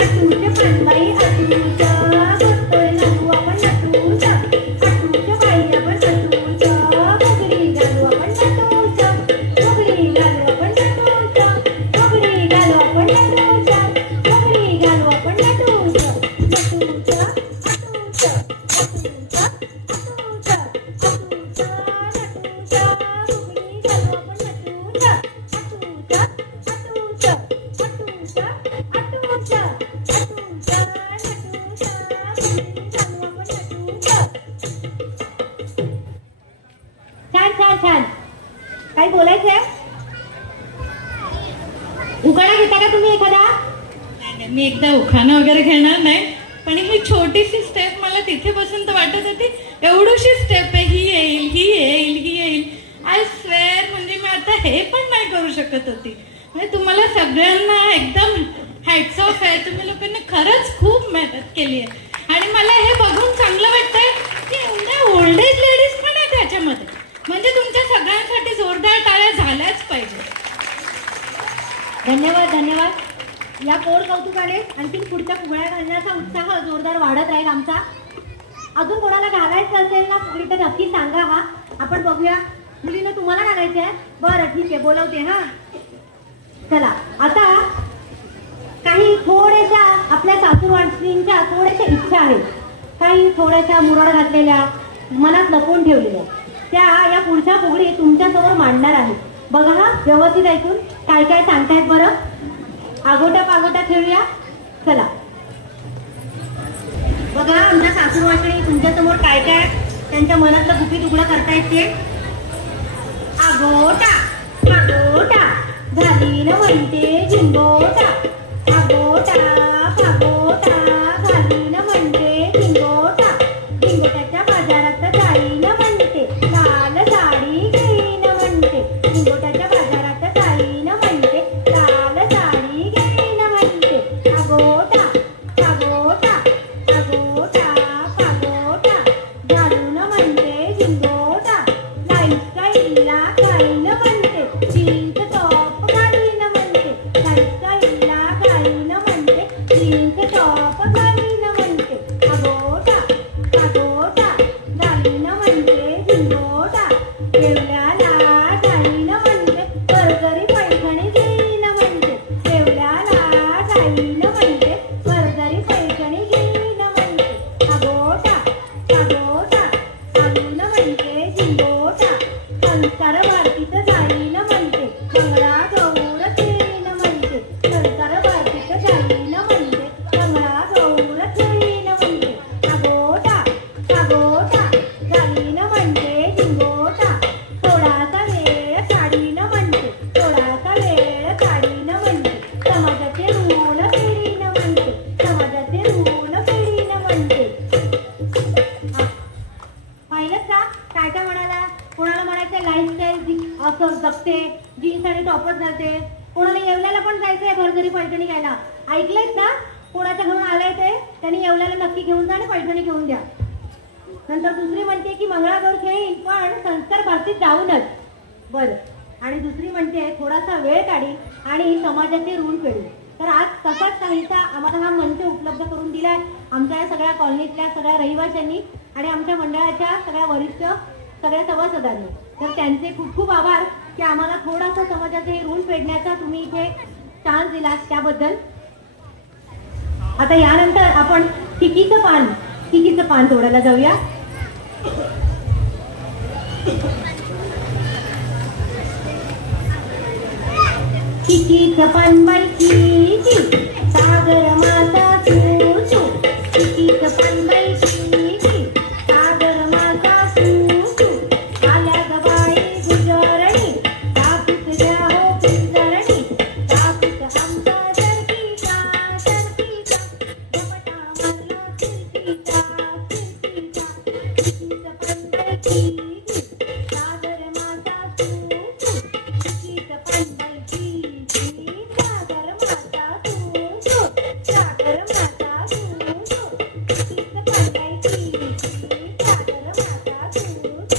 अटूच पानबाई अटूच गोटोळे घालू आपण नटूच. अटूच बाई आपण नटूच. फुगडी घालू आपण नटूच. फुगडी घालू आपण नटूच. फुगडी घालू आपण नटूच. फुगडी घालू आपण नटूच. नटूच अटूच अटूच अटूच अटूच नटूच. फुगडी घालू आपण नटूच. अटूच अटूच अटूच अटूच अटूच छान छान छान. काही बोलायचंय? उखाणा घेता का तुम्ही एखादा? नाही, मी एकदा उखाणा वगैरे घेणार नाही, पण ही छोटीशी स्टेप मला तिथे बसून तर वाटत होती एवढीशी स्टेप आहे, ही येईल ही येईल ही येईल. आय स्वेअर म्हणजे मी आता हे पण नाही करू शकत होती. म्हणजे तुम्हाला सगळ्यांना एकदम हॅट्स ऑफ आहे. तुम्ही लोकांनी खरंच खूप मेहनत केली आहे आणि मला हे बघून चांगलं वाटतंय की एवढ्या ओल्ड एज लेडीज पण आहेत त्याच्यामध्ये. म्हणजे तुमच्या सगळ्यांसाठी जोरदार टाळ्या झाल्याच पाहिजे. धन्यवाद धन्यवाद. या पोड कौतुकाने आणखी पुढच्या फुगड्या घालण्याचा उत्साह जोरदार वाढत राहील आमचा. अजून कोणाला घालायचं असेल ना फुगडी तर नक्की सांगा. हा, आपण बघूया. मुलीनं तुम्हाला घालायचं आहे? बरं ठीक आहे, बोलवते. हा, चला. आता काही थोड्याशा आपल्या सासूरवाडींच्या थोड्याशा इच्छा आहेत, काही थोड्याशा मुरड घातलेल्या, मनात लपवून ठेवलेल्या, त्या या पुढच्या फुगडी तुमच्यासमोर मांडणार आहेत. बघा हा, व्यवस्थित ऐकून काय काय सांगतायत बरं. आगोटा पागोटा खेळूया. चला बघा, आमच्या सासूरवाडी तुमच्यासमोर काय काय त्यांच्या मनातलं गुपी तुकडा करतायत ते. आगोटा पागोटा झाली न म्हणते झिंगोटा. आगोटा पागोटा झाली न म्हणते झिंगोटा. झिंगोट्याच्या बाजारात जाई न म्हणते, लाल साडी घेईन म्हणते. झिंगोट्याच्या बाजारात जाई न म्हणते, लाल साडी घेईन म्हणते. आगोटा पागोटा आगोटा पागोटा झाली न म्हणते झिंगोटा. लाईटचा इल्ला खाईन म्हणते, जीन्स टॉप घालीन म्हणते. लाईटचा इल्ला खाईन म्हणते, जीन्स टॉप घालीन म्हणते. आगोटा पागोटा झाली न म्हणते झिंगोटा. येवल्याला जाईन म्हणते, परगरी पैठणी घेईन म्हणते. येवल्याला जाईन म्हणते, परगरी पैठणी घेईन म्हणते. आगोटा पागोटा झाली न म्हणते झिंगोटा. संस्कार भारतीत जाईन म्हणते, मंगळा गौर खेळीन म्हणते. संस्कार भारतीत जाईन म्हणते, मंगळा गौर खेळीन म्हणते. आगोटा पागोटा झाली न म्हणते झिंगोटा. थोडासा वेळ काढीन म्हणते, थोडासा वेळ काढीन म्हणते. समाजाचे ऋण फेडीन म्हणते, समाजाचे ऋण फेडीन म्हणते. पाहिलं का काय काय म्हणाला? कोणाला म्हणायचं लाईफस्टाईल असं जगते, जीन्स आणि टॉपच घालते, कोणाला येवल्याला पण जायचंय घरघरी पैठणी घ्यायला. ऐकलेत ना? कोणाच्या घरून आलंय ते त्यांनी येवल्याला नक्की घेऊन जा आणि पैठणी घेऊन द्या. नंतर दुसरी म्हणते की मंगळागौर खेळीन पण संस्कार भारतीत जाऊनच. बरं. आणि दुसरी म्हणते थोडासा वेळ काढी आणि समाजाचे ऋण फेडू. तर आज तसाच काहीसा आम्हाला हा मंच उपलब्ध करून दिलाय आमच्या या सगळ्या कॉलनीतल्या सगळ्या रहिवाशांनी आणि आमच्या मंडळाच्या सगळ्या वरिष्ठ सगळ्या सभासदांनी. तर त्यांचे खूप खूप आभार की आम्हाला थोडासा समाजाचे हे ऋण फेडण्याचा तुम्ही इथे चान्स दिला त्याबद्दल. आता यानंतर आपण चिकीचं पान तोडायला जाऊया. चिकीचं पान बाई चिकी सागर माता सुसू. चिकीचं पान बाई चिकी सागर माता सुसू. आल्या ग बाई गुजरणी कापूस द्या हो गुजरणी. कापूस आमचा सरकीचा सरकीचा झपटा मारला फिरकीचा फिरकीचा. चिकीचं पान बाई चिकी सागर माता सुसू. चिकीचं पान बाई चिकी सागर माता सुसू. सागर माता सुसू. चिकीचं पान बाई चिकी सागर माता सुसू.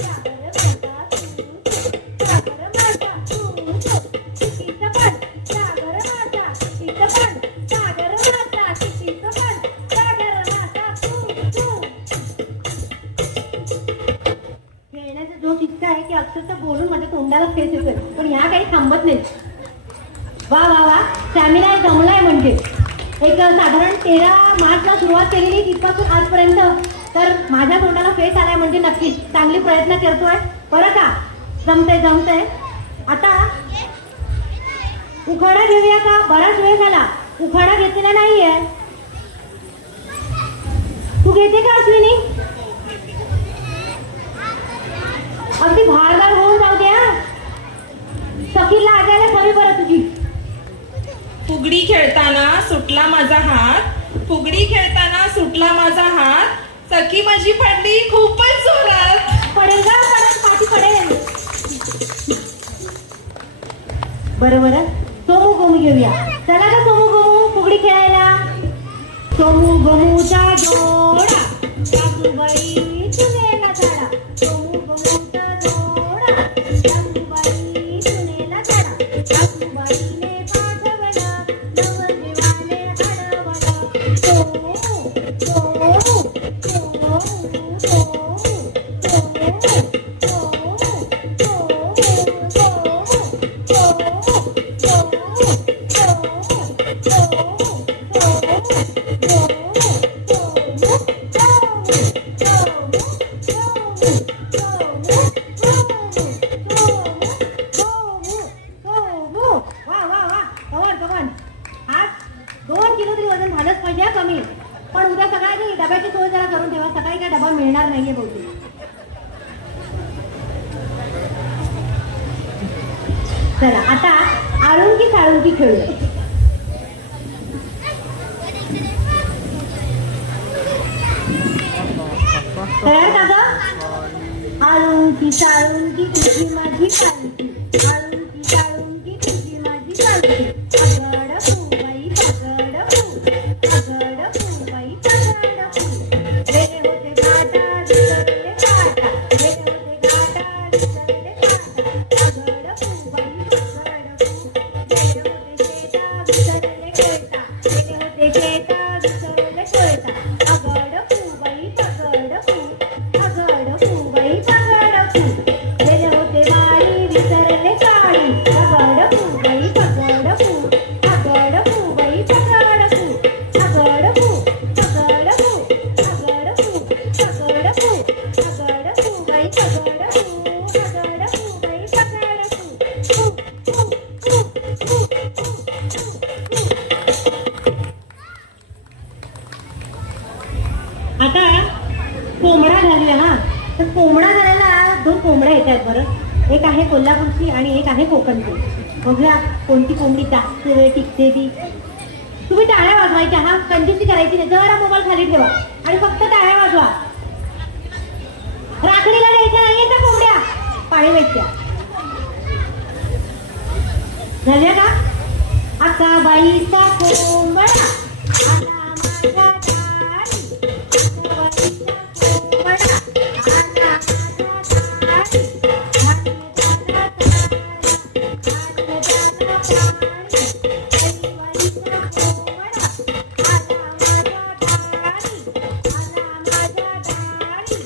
सागर माता सुसू. सागर माता सुसू. चिकीचं पान सागर माता. चिकीचं पान सागर माता. चिकीचं पान सागर माता सुसू. खेळण्याचा जोश इतका आहे की अक्षरशः बोलून माझ्या तोंडाला फेस येतोय पण ह्या काही थांबत नाही. वा वा वा स्टॅमिना जमलाय. म्हणजे एक साधारण 13 मार्चला सुरुवात केलेली तिथपासून आजपर्यंत तर माझ्या तोंडाला फेस आलाय म्हणजे नक्कीच चांगली प्रयत्न करतोय. बरं का? जमतंय. आता उखाडा घेऊया का? बराच वेळ झाला उखाडा घेतलेला नाहीये. तू घेते का अश्विनी? अगदी भारदार होऊन जाऊ द्या. सखीला आजायला कमी बरं तुझी. फुगडी खेळताना सुटला माझा हात. फुगडी खेळताना सुटला माझा हात. सखी माझी पडली खूपच जोरात. पडेल का? पडत पाठी पडेल. बरं सोमू गोमू घेऊया. चला का सोमू गोमू फुगडी खेळायला. सोमू गोमूचा जोडा सासूबाई सुनेला झाडा. सोमू गोमूचा जोडा सासूबाई सुनेला झाडा. सासूबाईने पाठवला नवरदेवाने अडवला. सोमू सोमू सोमू सोमू कमी पण उद्या सकाळी डब्याची सोय जरा करून ठेवा. सकाळी काय डबा मिळणार नाहीये बहुतेक. चला आता आळुंकी साळुंकी खेळूया. तयार का ग? आळुंकी साळुंकी तुझी माझी काळुंकी. आळुंकी साळुंकी तुझी माझी काळुंकी. अगड फुबाई पगड फू. अगड फुबाई पगड फू. गेले होते घाटा विसरले काटा. गेले होते घाटा विसरले काटा. अगड फुबाई पगड फू. गेले होते शेता विसरले कोयता. गेले होते शेता विसरले कोयता. अगड फुबाई पगड फू. अगड फुबाई पगड फू. गेले होते वाळी विसरले काळी. अगड फुबाई पगड फू. अगड फुबाई पगड फू. अगड फू पगड फू. अगड फू पगड फू. अगड फुबाई पगड फू. अगड फुबाई पगड फू. फू फू फू फू फू. आता कोंबडा घालूया. हा तर कोंबडा घालायला 2 कोंबड्या येत आहेत. बरं एक आहे कोल्हापूरची आणि एक आहे कोकणची. बघूया कोणती कोंबडी जास्त वेळ टिकते ती. तुम्ही टाळ्या वाजवायच्या. हा कंजूसी करायची नाही. जरा मोबाईल खाली ठेवा आणि फक्त टाळ्या वाजवा. राखडीला द्यायच्या नाहीये त्या कोंबड्या पाळीवायच्या. झाल्या का? अक्काबाईचा कोंबडा आला माझ्या दारी, अक्काबाईचा कोंबडा आला माझ्या दारी, आणि झाला तारा, आणि झाला पाणी, अक्काबाईचा कोंबडा आला माझ्या दारी, आला माझ्या दारी.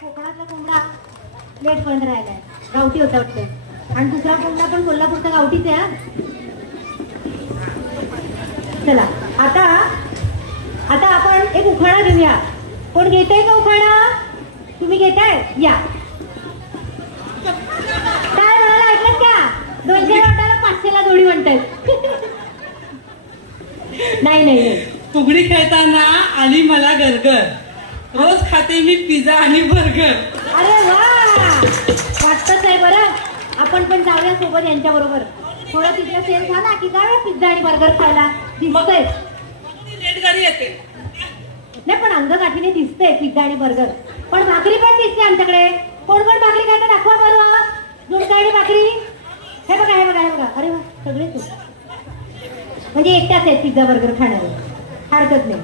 कोकणातला कोंबडा लेट पण राहिलाय, गावठी होता वाटतं. आणि दुसरा कोंबडा पण कोल्हापूरचा गावठीच आहे. हा. चला आता आपण एक उखाणा घेऊया. कोण घेताय का उखाणा? तुम्ही घेताय? या. काय म्हणाला ऐकलं का? 200 वाटायला 500ला जोडी म्हणतायत. नाही. फुगडी खेळताना आली मला गरगर, रोज खाते मी पिझ्झा आणि बर्गर. अरे वा, वाटतच आहे बरं. आपण पण जाऊया सोबत यांच्या बरोबर. थोडं तिथे सेल झाला की जाऊया पिझ्झा आणि बर्गर खायला. दिसतंय लेट गाडी येते. नाही, पण अंगकाठीने दिसतंय पिझ्झा आणि बर्गर. पण भाकरी पण दिसते आमच्याकडे. कोण भाकरी खायला दाखवा बरं. झुणका आणि भाकरी. हे बघा. अरे वा, सगळे तू म्हणजे एकटाच आहेत पिझ्झा बर्गर खाणारे. हरकत नाही.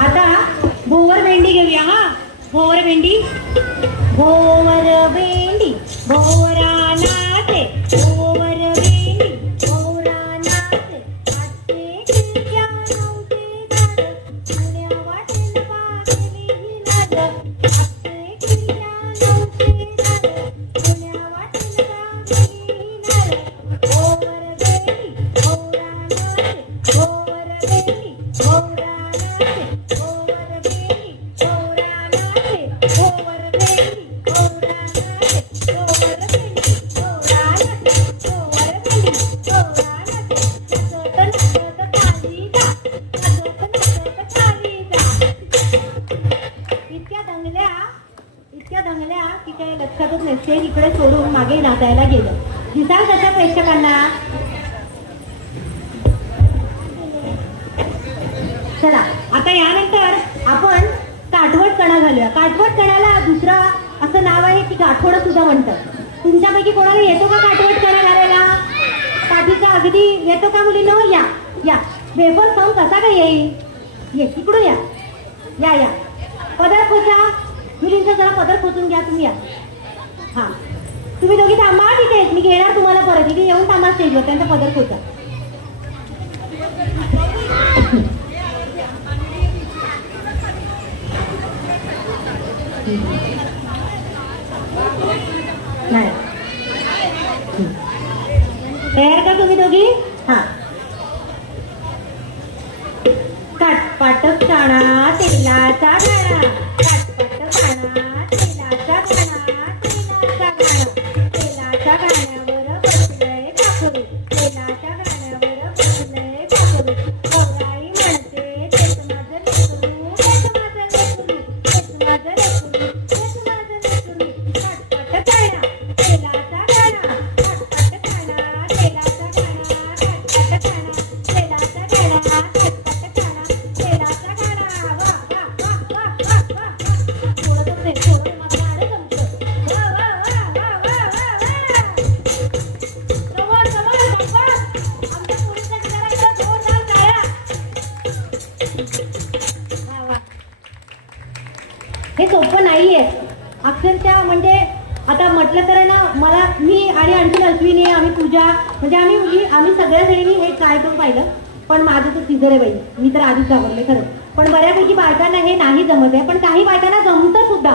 आता भोवर भेंडी घेऊया. हा, भोवर भेंडी. भोवर भेंडी भोवरा नाचे, भोवर भेंडी भोवरा नाचे. आजचे खिडक्या नव्हते झाड, जुन्या वाटेल पाहिली ही लाज. आजचे खिडक्या नव्हते झाड, जुन्या वाटेल पाहिली ही लाज. भोवर भेंडी भोवरा नाचे, भोवर भेंडी भोवरा नाचे, भोवर भेंडी भोवरा नाचे, भोवर भेंडी भोवरा नाचे, भोवर भेंडी भोवरा नाचे, भोवर भेंडी भोवरा नाचे. नाचत खाली जा, नाचत खाली जा. इतक्या दंगल्या की काही लक्षातच नाही. स्टेज इकडे सोडून मागे नाचायला गेलं. दिसाल कशा प्रेक्षकांना. चला आता यानंतर आपण काठवट कणा घालूया. काठवट कणाला दुसरं असं नाव आहे की गाठोडं सुद्धा म्हणतात. तुमच्यापैकी कोणाला येतो का काठवट कणा घालायला? काठीचा अगदी येतो का मुलींनो? या. वेफर खाऊन कसा काय येईल? ये इकडून या. पदर खोचा. मुलींचा जरा पदर खोचून घ्या. तुम्ही या. हा, तुम्ही दोघी थांबा तिथेच. मी घेणार तुम्हाला परत. इथे येऊन थांबा स्टेजवर. त्यांचा पदर खोचा. नाही. तयार का तुम्ही दोघी? हा. काटपाट काणा तेलाचा गाणा, काटपाट काणा तेलाचा गाणा, तेलाचा गाणा. तेलाच्या गाण्यावर बसलंय पाखरू, तेलाच्या गाण्यावर बसलंय पाखरू. गौराई म्हणते तेच माझं लेकरू, तेच माझं लेकरू, तेच माझं लेकरू, तेच माझं लेकरू. काटपाट काणा तेलाचा गाणा, काटपाट काणा तेलाचा गाणा, काटपाट काणा तेलाचा गाणा, काटपाट काणा तेलाचा गाणा. वा वा वा वा वा वा. थोडं नाही, थोडं माझं गाणं जमतं. वा वा वा वा वा वा वा. कमाल बाबा. आमच्या पोलिसांनी जरा इथं जोरदार टाळ्या. वा वा. हे सोपं नाहीये अक्षरशः. म्हणजे आता म्हटलं तर आहे ना, मला मी आणि आणखी अश्विनी, आम्ही पूजा, म्हणजे आम्ही सगळ्या जणींनी हे ट्राय करून पाहिलं. पण माझं तर सिझर आहे बाई. मी तर आधीच घाबरले खरं. पण बऱ्यापैकी बायकांना हे नाही जमत आहे. पण काही बायकांना जमतं सुद्धा.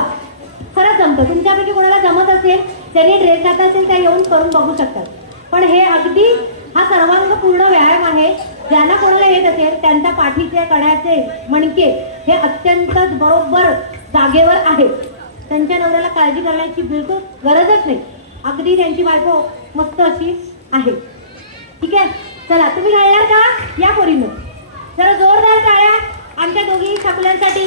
खरंच जमतं. तुमच्यापैकी कोणाला जमत असेल, त्यांनी ड्रेस घातला असेल, त्या येऊन करून बघू शकतात. पण हे अगदी हा सर्वांगपूर्ण व्यायाम आहे. ज्यांना कोणाला येत असेल त्यांच्या पाठीचे कण्याचे मणके हे अत्यंतच बरोबर जागेवर आहेत. त्यांच्या नवऱ्याला काळजी करण्याची बिलकुल गरजच नाही. अगदी त्यांची बायको मस्त अशी आहे. ठीक आहे. चला तुम्ही घालणार का? या पोरींनो जरा जोरदार टाळ्या आमच्या दोघी छकुल्यांसाठी.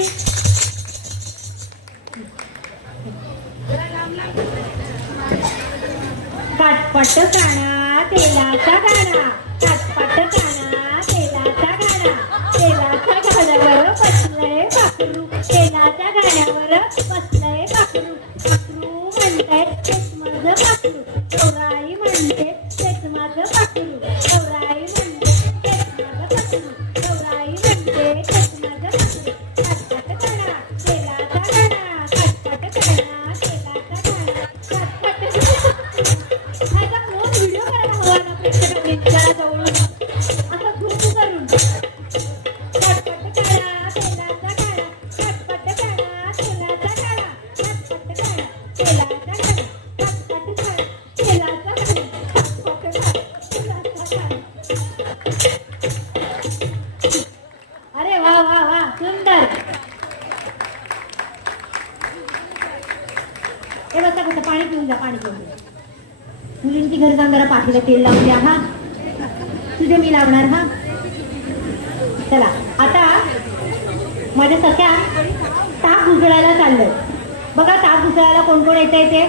काटपट काना तेलाचा गाणा, काटपट काना तेलाचा गाणा, तेलाच्या गाण्यावर बसलंय पाखरू, तेलाच्या गाण्यावर बसलंय पाखरू, पाखरू म्हणतंय तेच माझं पाखरू, गौराई म्हणते तेच माझं पाखरू, गौराई म्हणते तेच माझं पाखरू, गौराई म्हणते तेच माझं पाखरू. काटपट काना तेलाचा गाणा, काटपट काना तेलाचा गाणा, काटपट ह्याचा क्लोज व्हिडिओ करायला हवा ना प्रेक्षकांनी जरा जवळून असं झूम करून. काटपट काना तेलाचा गाणा, काटपट काना तेलाचा गाणा, काटपट काना तेलाचा गाणा, काटपट काना तेलाचा गाणा, काटपट काना तेलाचा गाणा. अरे वा वा वा सुंदर. हे बसा बसा पाणी पिऊन जा, पाणी पिऊन जा. मुलींची घरी जाऊन जरा पाठीला तेल लावून द्या हा, तुझे मी लावणार हा. चला आता माझ्या सख्या ताक घुसळायला चाललंय बघा. ताक घुसळायला कोण कोण येत आहे ते.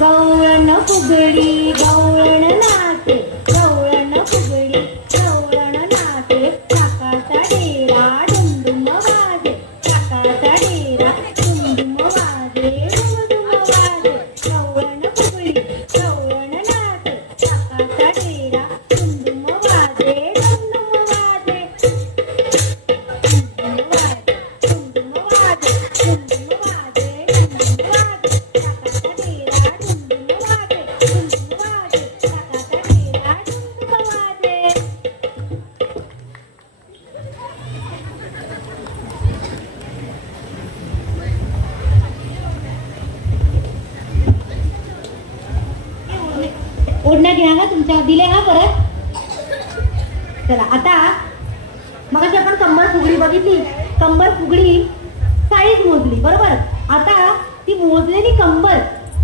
गवळण फुगडी गवळण नाचे, गवळण फुगडी गवळण नाचे, टाकाचा डेरा डुमडुम वाजे, टाकाचा डेरा डुमडुम वाजे, डुमडुम वाजे. गवळण फुगडी गवळण नाचे, टाकाचा डेरा डुमडुम वाजे, डुमडुम वाजे, डुमडुम वाजे, डुमडुम वाजे, डुमडुम वाजे, डुमडुम वाजे. टाकाचा डेरा डुमडुम वाजे, डुमडुम वाजे, टाकाचा डेरा डुमडुम वाजे. ओढण्या घ्या ना तुमच्या, दिले हा परत. चला आता मगाशी आपण कंबर फुगडी बघितली, कंबर फुगडी साईज मोजली बरोबर. आता ती मोजलेली कंबर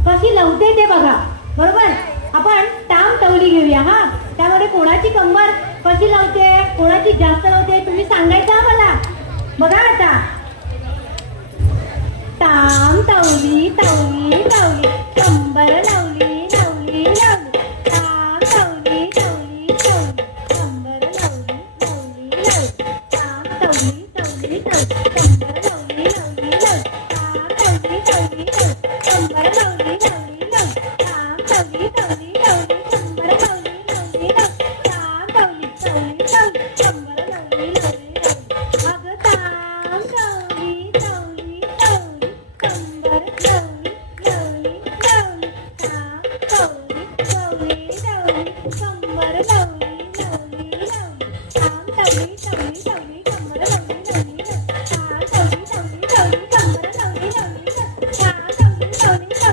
कशी लवते ते बघा बरोबर. आपण टाम टवली घेऊया हा. त्यामध्ये कोणाची कंबर कशी लावते, कोणाची जास्त लावते तुम्ही सांगायचं हा मला. बघा आता टाम टवली टवली टवली, कंबर लावली लावली लावली, टाम टवली टवली टवली, कंबर लावली लावली लावली, टाम टवली टवली टवली, कंबर लावली लावली लावली, टाम टवली टवली टवली, कंबर लावली लावली लावली, टाम टवली टवली टवली, कंबर लावली लावली लावली, टाम टवली टवली टवली, कंबर लावली लावली लावली. अगं टाम टवली टवली टवली, कंबर लावली लावली लावली, टाम टवली टवली टवली, कंबर लावली लावली लावली, टाम टवली टवली टवली, कंबर लावली लावली लावली, टाम टवली टवली टवली, कंबर लावली लावली लावली, टाम टवली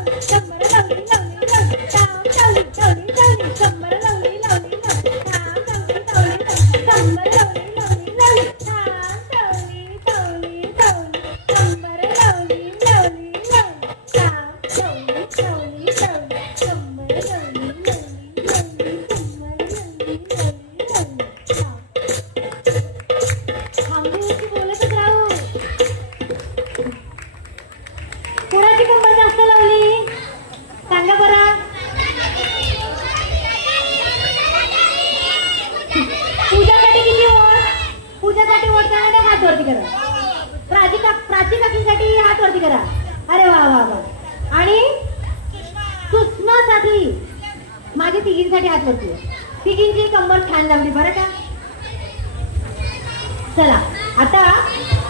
टवली टवली, कंबर लावली लावली लावली, टाम टवली टवली टवली, कंबर लावली लावली लावली, टाम टवली टवली टवली, कंबर लावली लावली लावली, टाम टवली टवली टवली, कंबर लावली लावली लावली, टाम टवली टवली टवली, कंबर लावली लावली लावली, कंबर लावली लावली लावली. थांबून बोलतच राहू. कोणाची कंबर जास्त लावली सांगा बरं. पूजासाठी किती वोट, पूजासाठी वोट करणारे हात वरती करा. प्राची काकीसाठी हात वरती करा. अरे वा वा वा. आणि सुषमासाठी माझ्या तिघींसाठी हात वरती. तिघींची कंबर छान लावली बरं का. चला आता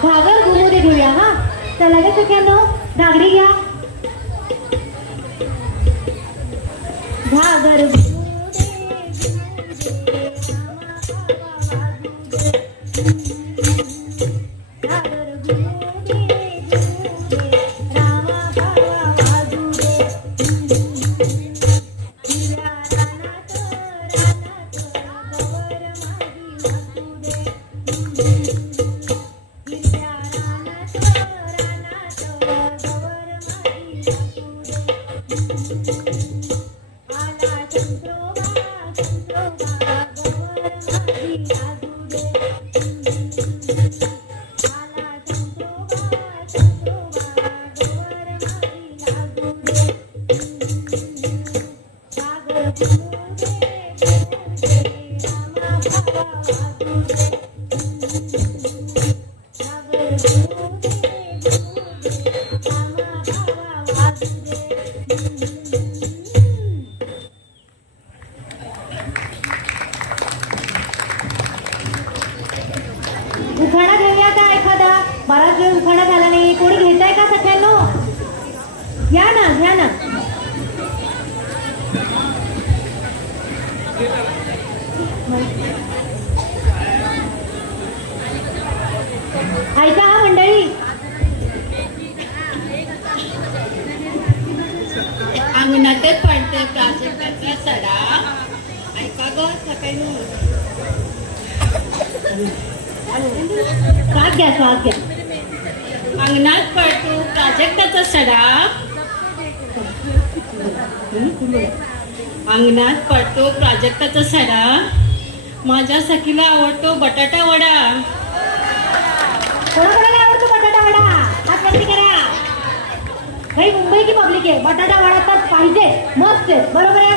घागर घुमोरे घेऊया हा. चला गे सगळ्यांनो घागरी घ्या. घागर आला उखाणा घेऊया का एखादा? बराच वेळ उखाणा झाला नाही. कोणी घेताय का सगळ्यांनो? घ्या ना, घ्या ना. ऐका हा मंडळी. अंगणातच पडते प्राजक्ताचा सडा. ऐका ग सकाळी. श्वास घ्या, श्वास घ्या. अंगणात पडतो प्राजक्ताचा सडा. अंगणात पडतो प्राजक्ताचा सडा. माझ्या सखीला आवडतो बटाटा वडा. कोणाकोणाला आवडतो बटाटा वडा? हात वरती करा. भाई मुंबई की पब्लिक आहे, बटाटा वडा तर पाहिजे. मस्त आहे, बरोबर आहे.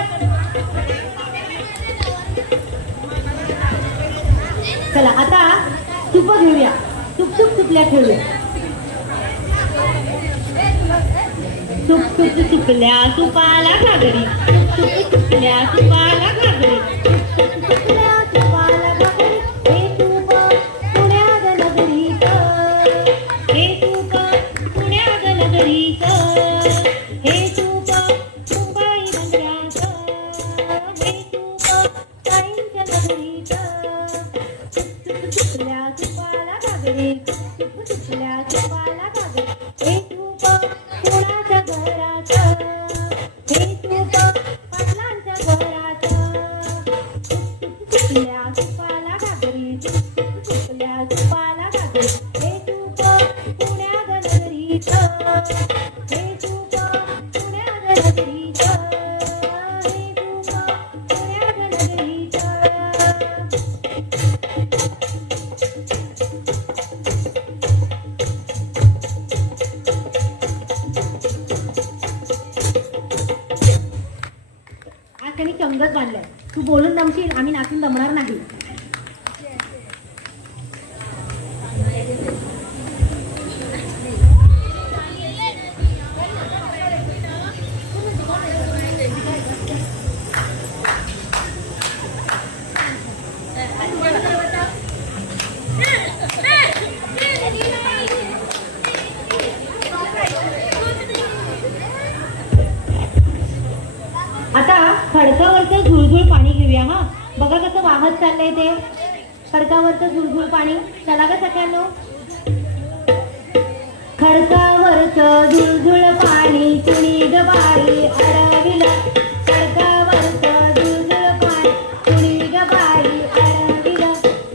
चला आता तुप घेऊया. तुप तुप तुपल्या खेळूया. तुप तुप तुपल्या तुपाला घागरी. तुप तुपल्या तुपाला घागरी. तुपल्या तुपाला घागरी. हे तूप पुण्यात नगरीत. हे तूप पुण्यात नगरीत. हे तूप मुंबई बंदरात. हे तूप ताईंच्या नगरीत. तुपल्या तुपाला घागरी. तुपल्या तुपाला घागरी. हे तूप कोणाच्या घरात. हे तूप पाटलांच्या घरात. तुपल्या तुपाला घागरी. तुपल्या तुपाला घागरी. हे तूप पुण्यात नगरीत. हे तूप पुण्यात नगरीत. हे तूप पुण्यात नगरीत. आज त्यांनी चंगच बांधलाय. तू बोलून दमशील, आम्ही नाचून दमणार नाही. आता खडकावरचं झुळझुळ पाणी घेऊया. हा बघा कसं वाहत चाललंय ते. खडकावरचं झुळझुळ पाणी. चला ग सगळ्यांनो. खडकावरचं झुळझुळ पाणी कुणी ग बाई अडविलं. खडकावरचं झुळझुळ पाणी कुणी ग बाई अडविलं.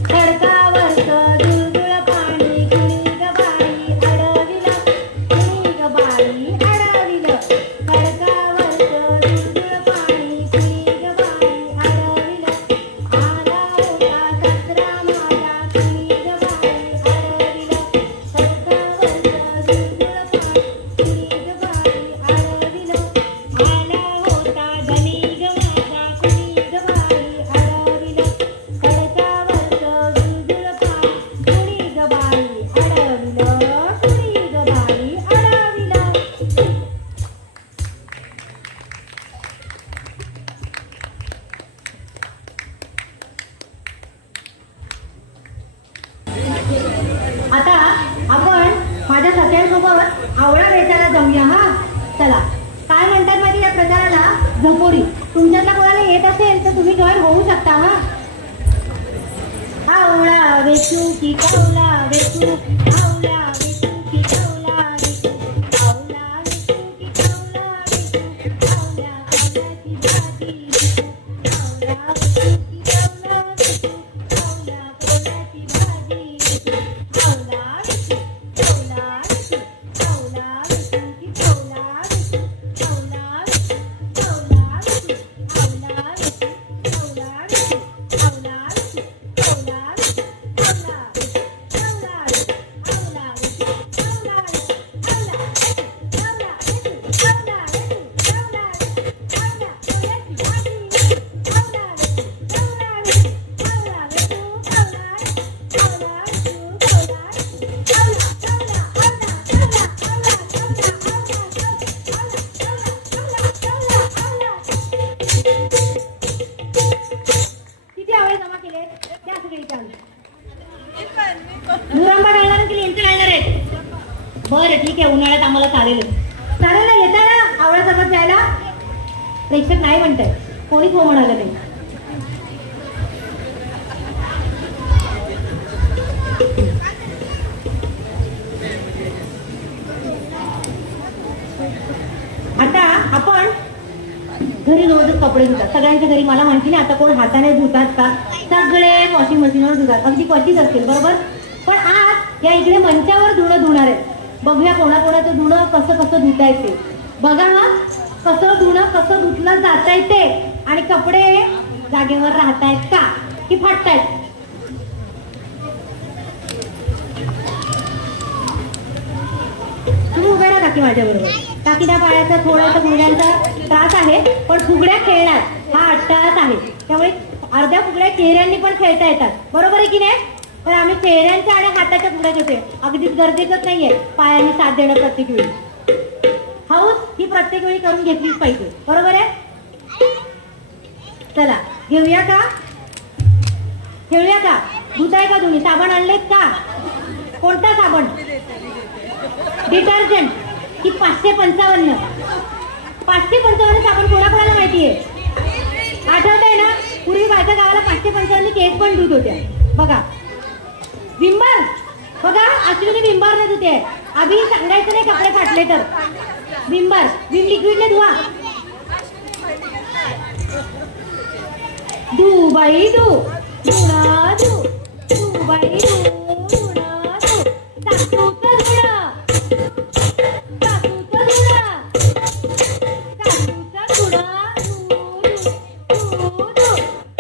खडकावरचं झुळझुळ पाणी कुणी ग बाई अडविलं. कुणी ग बाई अडविलं. खडकावरचं झुळझुळ पाणी कुणी ग बाई अडविलं. आला होता कचरा माझा कुणी ग बाई अडविलं. खडकावरचं झुळझुळ पाणी कुणी ग बाई अडविलं. आला होता धनी ग माझा कुणी ग बाई अडविलं. खडकावरचं झुळझुळ पाणी कुणी ग बाई अडविलं. कुणी ग बाई अडविलं. आता आपण माझ्या सगळ्यांसोबत आवळा वेचायला जाऊया. हा चला. काय म्हणतात माहिती या प्रकाराला? झपोरी. तुमच्यातला कोणाला येत असेल तर तुम्ही जॉईन होऊ शकता. हा आवळा वेचू की कावला वेचू. आवळा वेचू की कावला वेचू. आवळा वेचू की कावला वेचू. आवळा कावल्याची भाजी वेचू. आवळा वेचू की कावला वेचू. आवळा कावल्याची भाजी वेचू. आवळा वेचू कावला वेचू. आवळा वेचू की कावला वेचू. आवळा वेचू कावला वेचू. आवळा वेचू कावला वेचू. आवळा वेचू कावला वेचू. आवळा वेचू कावला वेचू. आवळा वेचू कावला वेचू. चालू. मुरंबा घालणार की लेंचं घालणार आहे? बरं ठीक आहे, उन्हाळ्यात आम्हाला चालेल. चालेल ना, येता ना आवळ्यासोबत जायला? प्रेक्षक नाही म्हणताय, कोणीच हो म्हणालं नाही. आता आपण घरी रोजच कपडे धुतात, सगळ्यांच्या घरी. मला माहिती नाही आता कोण हाताने धुतात का, सगळे वॉशिंग मशीनवर धुतात, अगदी क्वचित असतील बरोबर. पण आज या इकडे मंचावर धुणार आहे. बघूया कोणाकोणाचं धुणं कसं कसं धुता येते. बघा ना कसं धुणं कसं धुतलं जाता येते, आणि कपडे जागेवर राहतायत का की फाटतायत. तुम्ही उभे राहा काकी माझ्या बरोबर. काकीच्या पायाचा थोडासा गुडघ्यांचा त्रास आहे, पण फुगड्या खेळणार हा अट्टास आहे, त्यामुळे अर्ध्या फुगड्या चेहऱ्यांनी पण खेळता येतात, बरोबर आहे की नाही. तर आम्ही चेहऱ्यांच्या आणि हाताच्या फुगड्या घेतोय. अगदीच गरजेचंच नाहीये पायाने साथ देणं प्रत्येक वेळी. हौस ही प्रत्येक वेळी करून घेतलीच पाहिजे, बरोबर आहे. चला घेऊया का, खेळूया का. धुताय का तुम्ही? साबण आणलेत का? कोणता साबण? डिटर्जंट की 555? 555 साबण कोणाकोणाला माहितीये? आठवत आहे ना, पूर्वी माझ्या गावाला 555 केस पण धुत होत्या. बघा विंबर, बघा अश्विनी विंबर ने धुते. आधी सांगायचं नाही कपडे फाटले तर. विंबर, विम लिक्विडने धुवा. धू बाई धू, धुणा धू, धू बाई धू, धुणा धू. सासूचं धुणं, सासूचं धुणं, सासूचं धुणं, धू धू, धू धू.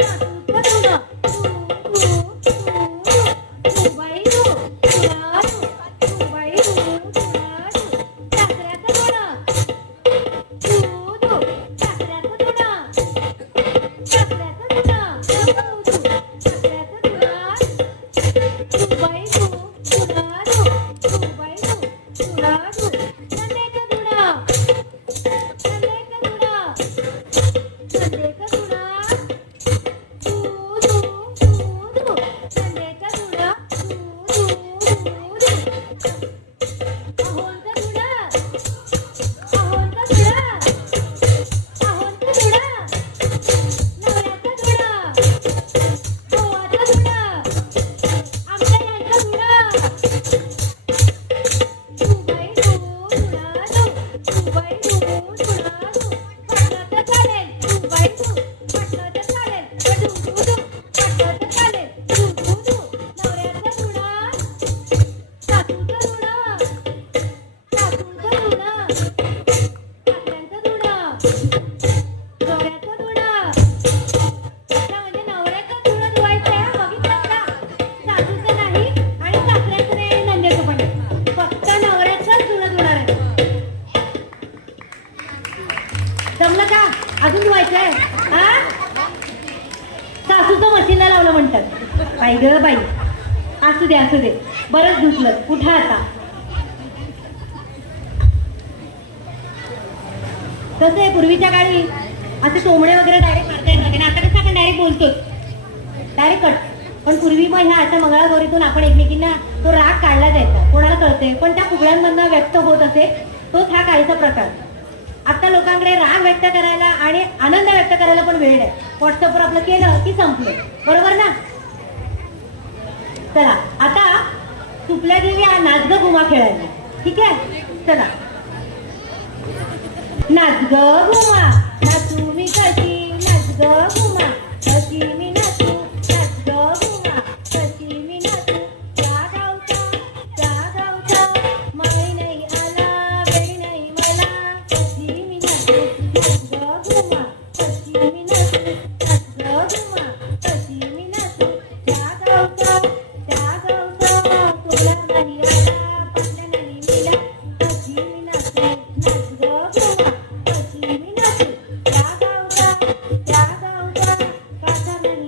सासूचं धुणं, धू धू, धू धू. धू बाई धू, धुणा धू, धू बाई धू, धुणा धू. सासऱ्याचं धुणं, धू धू. सासऱ्याचं धुणं, सासऱ्याचं धुणं, धू धू. सासऱ्याचं धुणं, धू बाई धू, धुणा धू, धू बाई धू, धुणा धू. नंदेचं धुणं, नंदेचं धुणं, नंदेचं धुणं, धू धू, धू धू. नंदेचं धुणं, धू धू, धू धू. अहोंचं धुणं, अहोंचं धुणं, अहोंचं धुणं. नवऱ्याचं धुणं, भावाचं धुणं, आमच्या यांचं धुणं. धुबाई धू, धुणा धू, धुबाई धू, धुणा धू. फाटलं तर चालेल, धुबाई धू, फाटलं तर चालेल, धू धू धू. फाटलं तर चालेल, धू धू धू. नवऱ्याचं धुणं, सासूचं धुणं, सासूचं धुणं, सासऱ्यांचं धुणं, नवऱ्याचं धुणं. आता म्हणजे नवऱ्याचं धुणं धुवायचंय, बघितलं का. सासूचं नाही आणि सासऱ्याचं नाही आणि नंदेचं पण नाही. फक्त नवऱ्याचंच धुणं धुणार आहे. जमलं का? अजून धुवायचंय हा? सासूचं मशीनला लावलं म्हणतात. बाई ग बाई, असू दे असू दे, बरंच धुतलं. उठा आता. कसं आहे, पूर्वीच्या काळी असे टोमणे वगैरे डायरेक्ट करता येत नव्हते. आता कसं आपण डायरेक्ट बोलतो, डायरेक्ट कट. पण पूर्वी मग ह्या अशा मंगळागौरीतून आपण एकमेकींना तो राग काढला जायचा. कोणाला कळते, पण त्या फुगड्यांमधनं व्यक्त होत असे. तोच हा काहीचा प्रकार. आता लोकांकडे राग व्यक्त करायला आणि आनंद व्यक्त करायला पण वेळ नाही. व्हॉट्सअपवर आपलं केलं की संपलं, बरोबर ना. चला आता सुपल्या देवी नाच ग घुमा खेळायला. ठीक आहे, चला. नाच ग घुमा, नाचू मी कशी, नाच ग घुमा कशी मी नाचू. नाच ग घुमा कशी मी नाचू. त्या गावचा माई नाही आला, वेळी नाही मला, कशी मी नाचू. नाच ग घुमा कशी मी नाचू. नाच ग घुमा कशी मी नाचू. त्या गावचा तोला नाही आला, पाटल्या नाही मिला, कशी मी नाचू. नाच ग घुमा कशी मी नाचू. त्या गावचा कासा नाही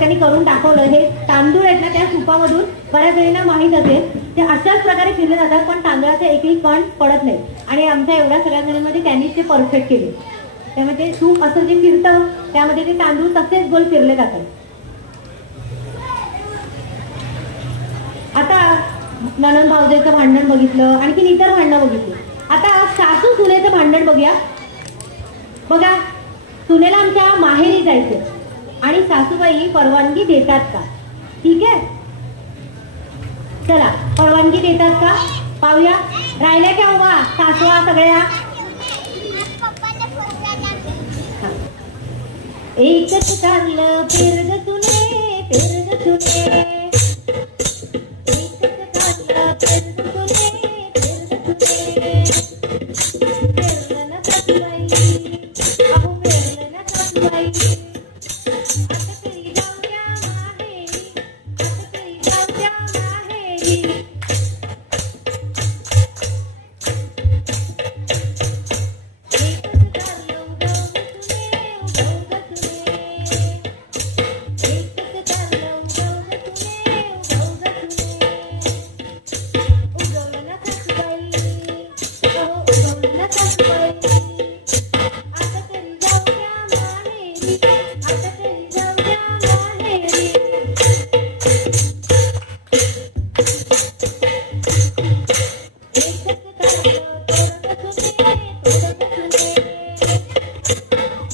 त्यांनी करून दाखवलं. हे तांदूळ आहेत ना त्या सुपामधून बऱ्याच जणींना माहीत असेल ते अशाच प्रकारे फिरले जातात, पण तांदळाचे एकही कण पडत नाही. आणि आमच्या एवढ्या सगळ्या जणींमध्ये त्यांनीच ते परफेक्ट केले. त्यामुळे ते सूप असं जे फिरतं त्यामध्ये ते तांदूळ तसेच गोल फिरले जातात. आता नणंद भावजेचं भांडण बघितलं, आणखी इतर भांडणं बघितली. आता सासू सुनेचं भांडण बघूया. बघा, सुनेला आमच्या माहेरी जायचं आणि सासूबाई परवानगी देतात का? ठीक आहे, चला परवानगी देतात का पाहूया. राहिल्या का उभा सासवा सगळ्या? एकच चाललं पेरग सुने, पेरग सुने, एकच चाललं पेरग सुने, पेरग सुने. पेरलं ना सासूबाई, अहो पेरलं ना सासूबाई. आता तरी जाऊया माहेरी, आता तरी जाऊया माहेरी. एकच चाललं उगवलं सुने, उगवलं सुने. एकच चाललं उगवलं सुने, उगवलं सुने. उगवलं ना सासूबाई, अहो उगवलं ना सासूबाई. आता तरी जाऊया माहेरी, आता तरी जाऊया माहेरी. एकच चाललं तोडग सुने, तोडग सुने.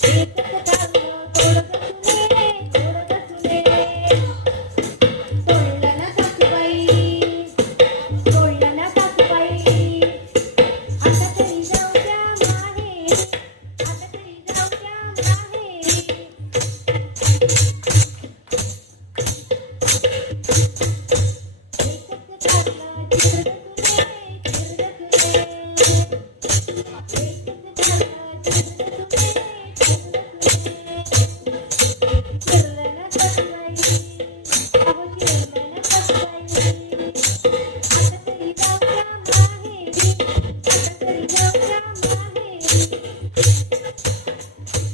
एकच चाललं तोडग सुने, तोडग सुने. तोडलं ना सासूबाई, तोडलं ना सासूबाई. आता तरी जाऊया माहेरी, आता तरी जाऊया माहेरी. एकच चाललं चिरग सुने, चिरग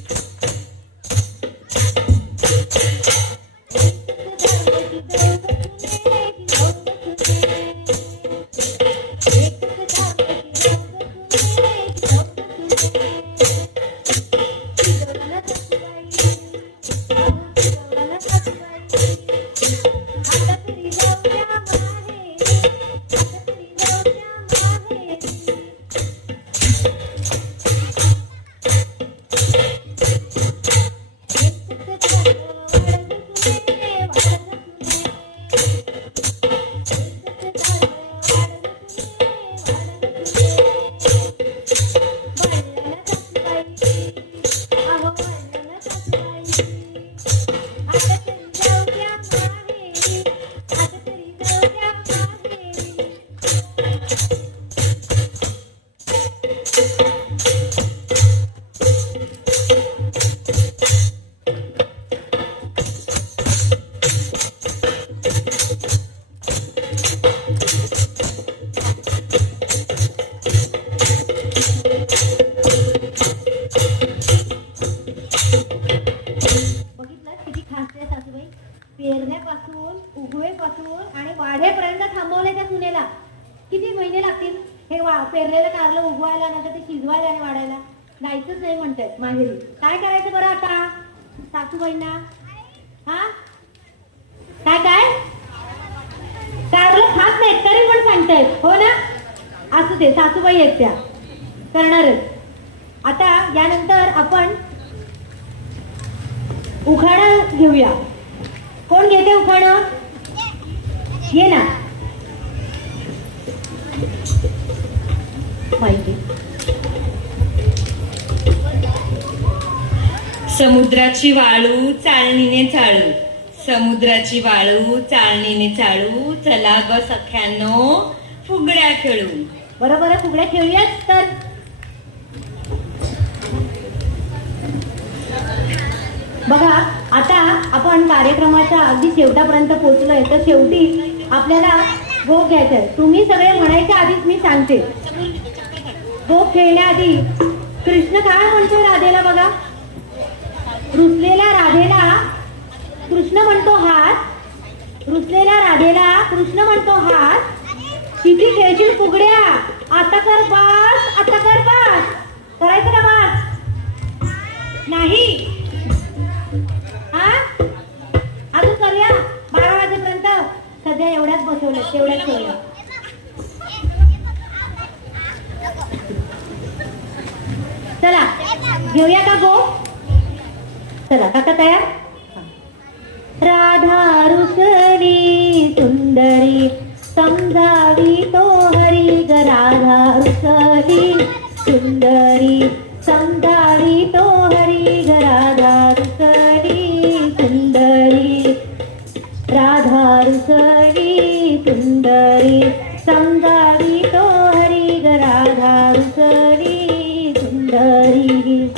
सुने. एकच चाललं चिरग सुने, चिरग सुने. चिरलं ना सासूबाई, अहो चिरलं ना सासूबाई. आता तरी जाऊया माहेरी, आता तरी जाऊया माहेरी. पेरण्यापासून उगवेपासून आणि वाढेपर्यंत थांबवले त्या सुनेला. किती महिने लागतील हे पेरलेलं कारलं उगवायला, नंतर ते शिजवायला आणि वाढायला? जायचंच नाही म्हणतात माहेरी. काय करायचं बरं आता सासूबाईंना? हा काय काय कारलं खात नाहीत तरी पण सांगतायत, हो ना? असू दे, सासूबाई आहेत त्या करणारच. आता यानंतर आपण उखाणा घेऊया. कोण घेते उखाणं? ये ना माहिती. समुद्राची वाळू चाळणीने चाळू, समुद्राची वाळू चाळणीने चाळू, चला ग सख्यानो फुगड्या खेळू. बरोबर, फुगड्या खेळूयाच तर. बघा, आता आपण कार्यक्रमाच्या अगदी शेवटापर्यंत पोहोचलोय. तर शेवटी आपल्याला भोग घ्यायचा आहे. तुम्ही सगळे म्हणायच्या आधीच मी सांगते, भोग खेळण्याआधी कृष्ण काय म्हणतोय राधेला? बघा, रुसलेल्या राधेला कृष्ण म्हणतो हात, रुसलेल्या राधेला कृष्ण म्हणतो हात, किती खेळशील फुगड्या, आता कर बास, आता कर बास. करायचं ना बास? नाही. हा अजून करूया 12 वाजेपर्यंत. सध्या एवढ्याच बसवलं, तेवढ्याच ठेवलं. चला घेऊया का गो? चला काका तयार? राधा रुसली सुंदरी समजावी तो हरी ग, राधा रुसली सुंदरी समजावी तो हरी ग, राधा रुसली सुंदरी, राधा रुसली सुंदरी समजावी तो हरी ग, राधा रुसली सुंदरी.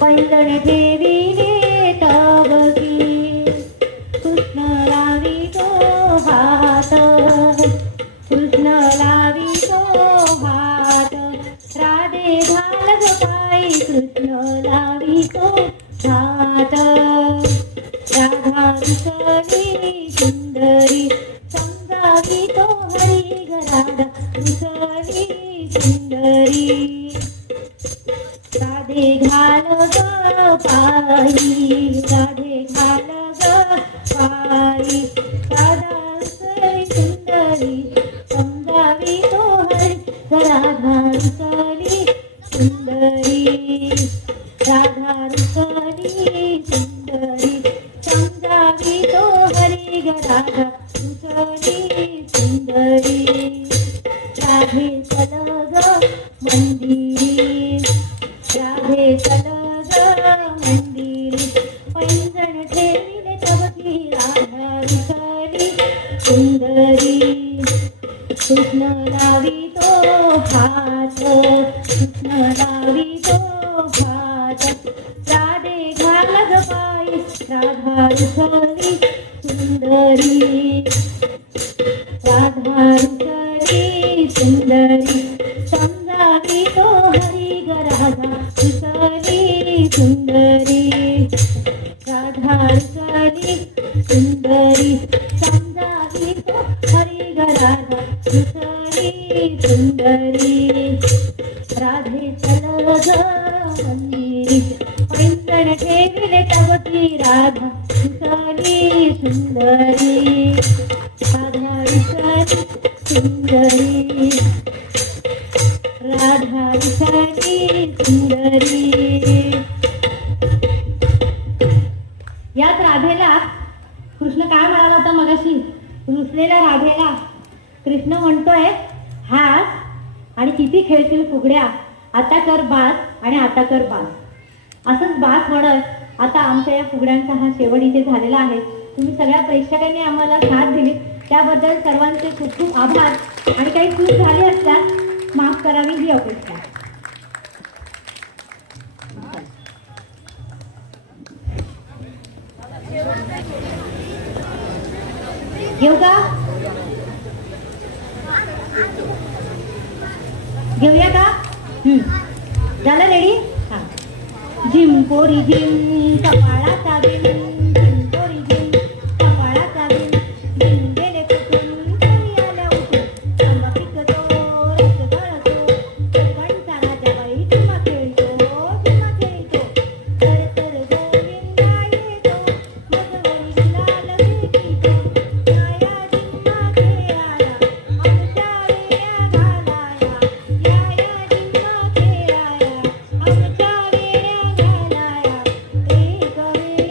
पैंजण ठेविले तबकी कृष्ण लावी तो हात, कृष्ण लावी तो हात, राधे घाल ग पायी कृष्ण लावी तो हात, राधा रुसली सुंदरी समजावी तो हरी ग, राधा रुसली सुंदरी. राधे घाल ग पायी, राधे घाल ग पायी, राधा रुसली सुंदरी समजावी तो हरी ग, राधा रुसली सुंदरी, राधा रुसली सुंदरी समजावी तो हरी ग, राधा रुसली सुंदरी. राधे चल ग मंदिरी, राधे चल ग मंदिरी, पैंजण ठेविले तबकी राधा रुसली सुंदरी, कृष्ण लावी तो हात, कृष्ण लावी तो हात, राधे घाल ग पायी राधा रुसली सुंदरी, राधा रुसली सुंदरी समजावी तो हरी ग, राधा रुसली सुंदरी, राधा रुसली सुंदरी समजावी तो हरी ग, राधा रुसली सुंदरी. राधे चल ग मंदिरी, पैंजण ठेविले तबकी राधा रुसली सुंदरी, राधा रुसली सुंदरी, राधा रुसली सुंदरी. याच राधेला कृष्ण काय म्हणाला होता मगाशी? रुसलेल्या राधेला कृष्ण म्हणतोय हास आणि किती खेळतील फुगड्या, आता कर बास आणि आता कर बास. असंच बास म्हणत आता आमच्या या फुगड्यांचा हा शेवट इथे झालेला आहे. तुम्ही सगळ्या प्रेक्षकांनी आम्हाला साथ दिली त्याबद्दल सर्वांचे खूप खूप आभार. आणि काही चूक झाली असल्यास माफ करावी ही अपेक्षा. घेऊ का? घेऊया का? झालं रेडी? हा. झिम पोरी झिम कपाळाचा बिन, झिम पोरी झिम कपाळाचा बिन, झिम गेले कुठून कोणी आल्या उठून, आंबा पिकतो रस गळतो, कोकणचा राजा बाई झिम्मा खेळतो, झिम्मा खेळतो, तर तर गोविंदा येतो, मगवरी लाल भेटीतो, माया झिम्मा खेळाया आमच्या वेड्या घालाया, या या झिम्मा खेळाया आमच्या वेड्या घालाया, एक वेळी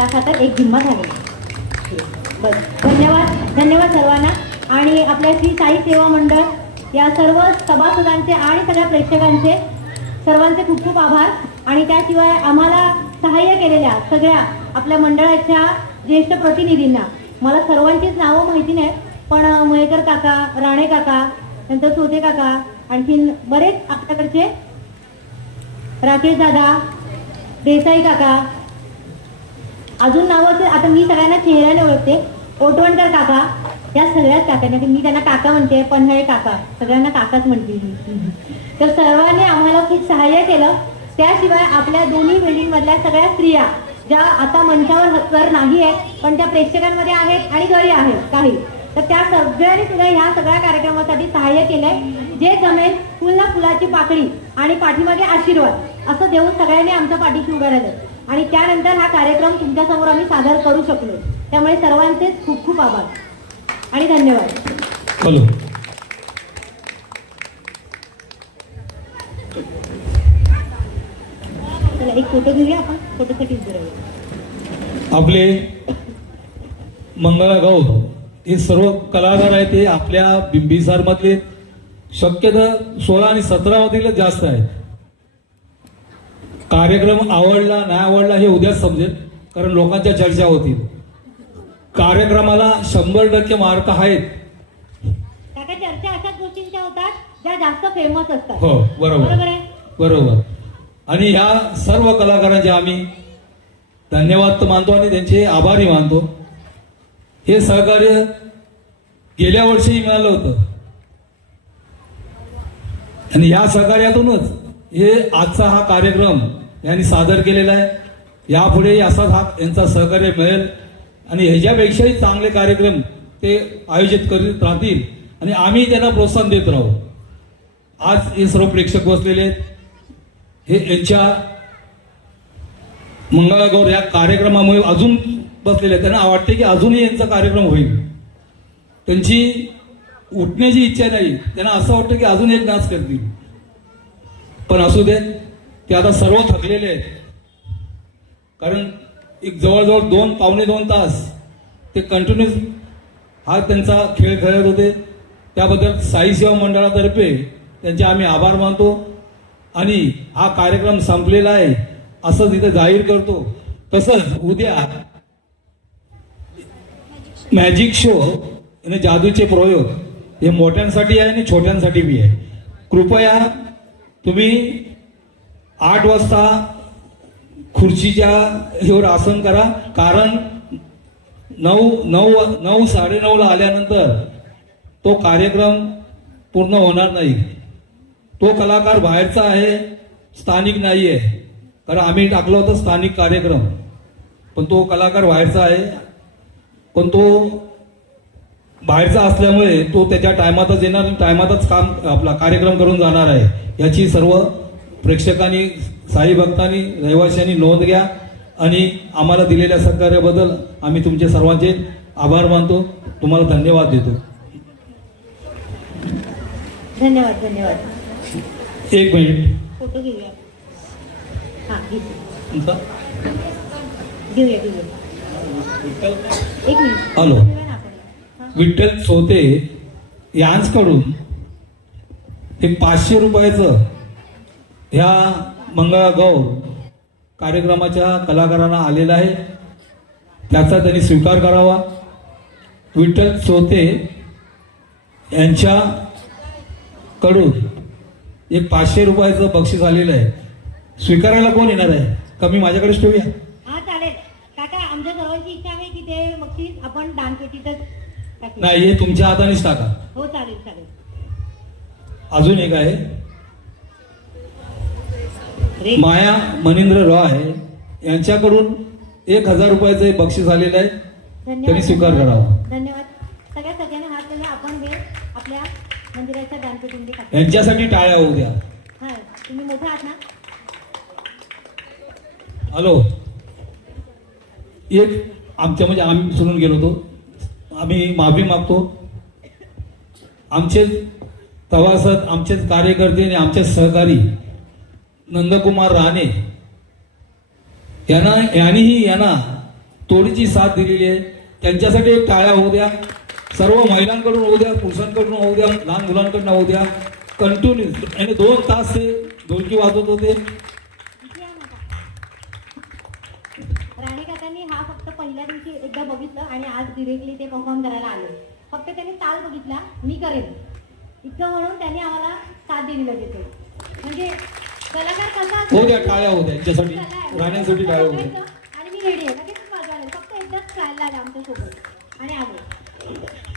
माझ्या खात्यात एक जिम्मा झालेला आहे. बस धन्यवाद धन्यवाद सर्वांना. आणि आपल्या श्री साई सेवा मंडळ या सर्व सभासदांचे आणि सगळ्या प्रेक्षकांचे सर्वांचे खूप खूप आभार. आणि त्याशिवाय आम्हाला सहाय्य केलेल्या सगळ्या आपल्या मंडळाच्या ज्येष्ठ प्रतिनिधींना, मला सर्वांचीच नावं माहिती नाही, पण मयेकर काका, राणे काका, नंतर सोते काका, आणखीन बरेच आपल्याकडचे राकेश दादा, देसाई काका, अजून नावं आता मी सगळ्यांना चेहऱ्याने ओळखते, ओटवणकर काका, या सगळ्याच काकांना मी त्यांना काका म्हणते, पन्हाळे काका, सगळ्यांना काकाच म्हणते मी. तर सर्वांनी आम्हाला खूप सहाय्य केलं. त्याशिवाय आपल्या दोन्ही बिल्डिंगमधल्या सगळ्या स्त्रिया ज्या आता मंचावर हजर नाही आहेत पण त्या प्रेक्षकांमध्ये आहेत आणि घरी आहेत काही, तर त्या सगळ्यांनी सुद्धा ह्या सगळ्या कार्यक्रमासाठी सहाय्य केलंय. जे जमेल फुलना फुलाची पाकळी आणि पाठीमागे आशीर्वाद असं देऊन सगळ्यांनी आमच्या पाठीशी उभं राहिलं. आणि त्यानंतर हा कार्यक्रम तुमच्यासमोर आम्ही सादर करू शकलो. त्यामुळे सर्वांचेच खूप खूप आभार आणि धन्यवाद. हॅलो. चला एक फोटो घेऊया आपण, फोटोसाठी उभे राहूया. आपले मंगळा गौर हे सर्व कलाकार आहेत, ते आपल्या बिंबिसार मधले शक्यतो 16 आणि 17 मधील जास्त आहेत. कार्यक्रम आवडला नाही आवडला हे उद्याच समजेल, कारण लोकांच्या चर्चा होतील. कार्यक्रमाला 100% मार्क आहेत. काका चर्चा अशाच गोष्टींच्या होतात ज्या जास्त फेमस असतात. हो बरोबर आहे. बरोबर. आणि ह्या सर्व कलाकारांचे आम्ही धन्यवाद तर मानतो आणि त्यांचे आभारी मानतो. हे सहकार्य गेल्या वर्षीही मिळालं होतं आणि या सहकार्यातूनच हे आजचा हा कार्यक्रम यांनी सादर केलेला आहे. यापुढे असाच हा यांचा सहकार्य मिळेल आणि ह्याच्यापेक्षाही चांगले कार्यक्रम ते आयोजित करीत राहतील आणि आम्ही त्यांना प्रोत्साहन देत राहू. आज हे सर्व प्रेक्षक बसलेले आहेत, हे यांच्या मंगळागौर या कार्यक्रमामुळे अजून बसलेले आहेत. त्यांना वाटते की अजूनही यांचा कार्यक्रम होईल. त्यांची उठण्याची इच्छा नाही, त्यांना असं वाटतं की अजून एक नाच करतील. पण असू दे, ते आता सर्व थकलेले आहेत, कारण एक जवळजवळ 2-2.5 तास ते कंटिन्यूस हा त्यांचा खेळ खेळत होते. त्याबद्दल साई सेवा मंडळातर्फे त्यांचे आम्ही आभार मानतो. आणि हा कार्यक्रम संपलेला आहे असं तिथे जाहीर करतो. तसंच उद्या मॅजिक शो आणि जादूचे प्रयोग हे मोठ्यांसाठी आहे आणि छोट्यांसाठी बी आहे. कृपया तुम्ही 8 वाजता खुर्चीच्या ह्यावर आसन करा, कारण 9-9:30 आल्यानंतर तो कार्यक्रम पूर्ण होणार नाही. तो कलाकार बाहेरचा आहे, स्थानिक नाही आहे, कारण आम्ही टाकलं होतं स्थानिक कार्यक्रम, पण तो कलाकार बाहेरचा आहे. पण तो बाहेरचा असल्यामुळे तो त्याच्या टायमातच येणार आणि टायमातच आपला कार्यक्रम करून जाणार आहे. याची सर्व प्रेक्षकांनी, साई भक्तांनी, रहिवाशांनी नोंद घ्या. आणि आम्हाला दिलेल्या सहकार्याबद्दल आम्ही तुमचे सर्वांचे आभार मानतो. तुम्हाला धन्यवाद देतो. धन्यवाद धन्यवाद. 1 मिनिट. फोटो घेऊया. हा तुमचा घेऊया. एक मिनिट. हॅलो. घेऊया ना आपण. हा. विठ्ठल सोते यांच्याकडून एक 500 रुपयाचं ह्या मंगळागौर कार्यक्रमाच्या कलाकारांना आलेला आहे, त्याचा त्यांनी स्वीकार करावा. विठ्ठल सोते यांच्याकडून एक 500 रुपयाचं बक्षीस आलेलं आहे. स्वीकारायला कोण येणार आहे? कमी माझ्याकडेच ठेवूया. हा चालेल काका, आमच्या सर्वांची इच्छा आहे की ते बक्षीस आपण दानपेटीतच टाकू. नाही, हे तुमच्या हातानेच टाका. हो चालेल चालेल. अजून एक आहे, माया मनिंद्र रॉय यांच्याकडून 1000 रुपयाचं एक बक्षीस आलेलं आहे, त्यांनी स्वीकार करावा. धन्यवाद. सगळ्यांना हात दिला. आपण हे आपल्या मंदिराच्या दानपेटीमध्ये टाकू. यांच्यासाठी टाळ्या होऊ द्या. हा तुम्ही मोठे आहात ना. हॅलो. एक आमच्या म्हणजे आम्ही सोडून गेलो होतो, आम्ही माफी मागतो. आमचे सभासद, आमचेच कार्यकर्ते आणि आमचे सहकारी नंदकुमार राणे यांना तोडीची साथ दिलेली आहे. त्यांच्यासाठी एक टाळ्या होऊ द्या. सर्व महिलांकडून होऊ द्या, पुरुषांकडून होऊ द्या, लहान मुलांकडून होऊ द्या. कंटिन्यू आणि 2 तास ते ढोलकी वाजवत होते. राणे काकांनी हा फक्त पहिल्या दिवशी एकदा बघितलं आणि आज डिरेक्टली ते परफॉर्म करायला आले. फक्त त्यांनी ताल बघितला, मी करेन इतकं म्हणून त्यांनी आम्हाला साथ दिली लगेच. म्हणजे कलाकार कसा होऊ द्या, टाळ्या होऊ द्या यांच्यासाठी, राण्यांसाठी टाळ्या होऊ द्या. आणि मी रेडी आहे लगेच वाजवायला. फक्त एकदाच खेळायला आले आमच्यासोबत आणि आले.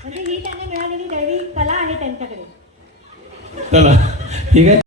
म्हणजे ही त्यांना मिळालेली दैवी कला आहे त्यांच्याकडे. चला ठीक आहे.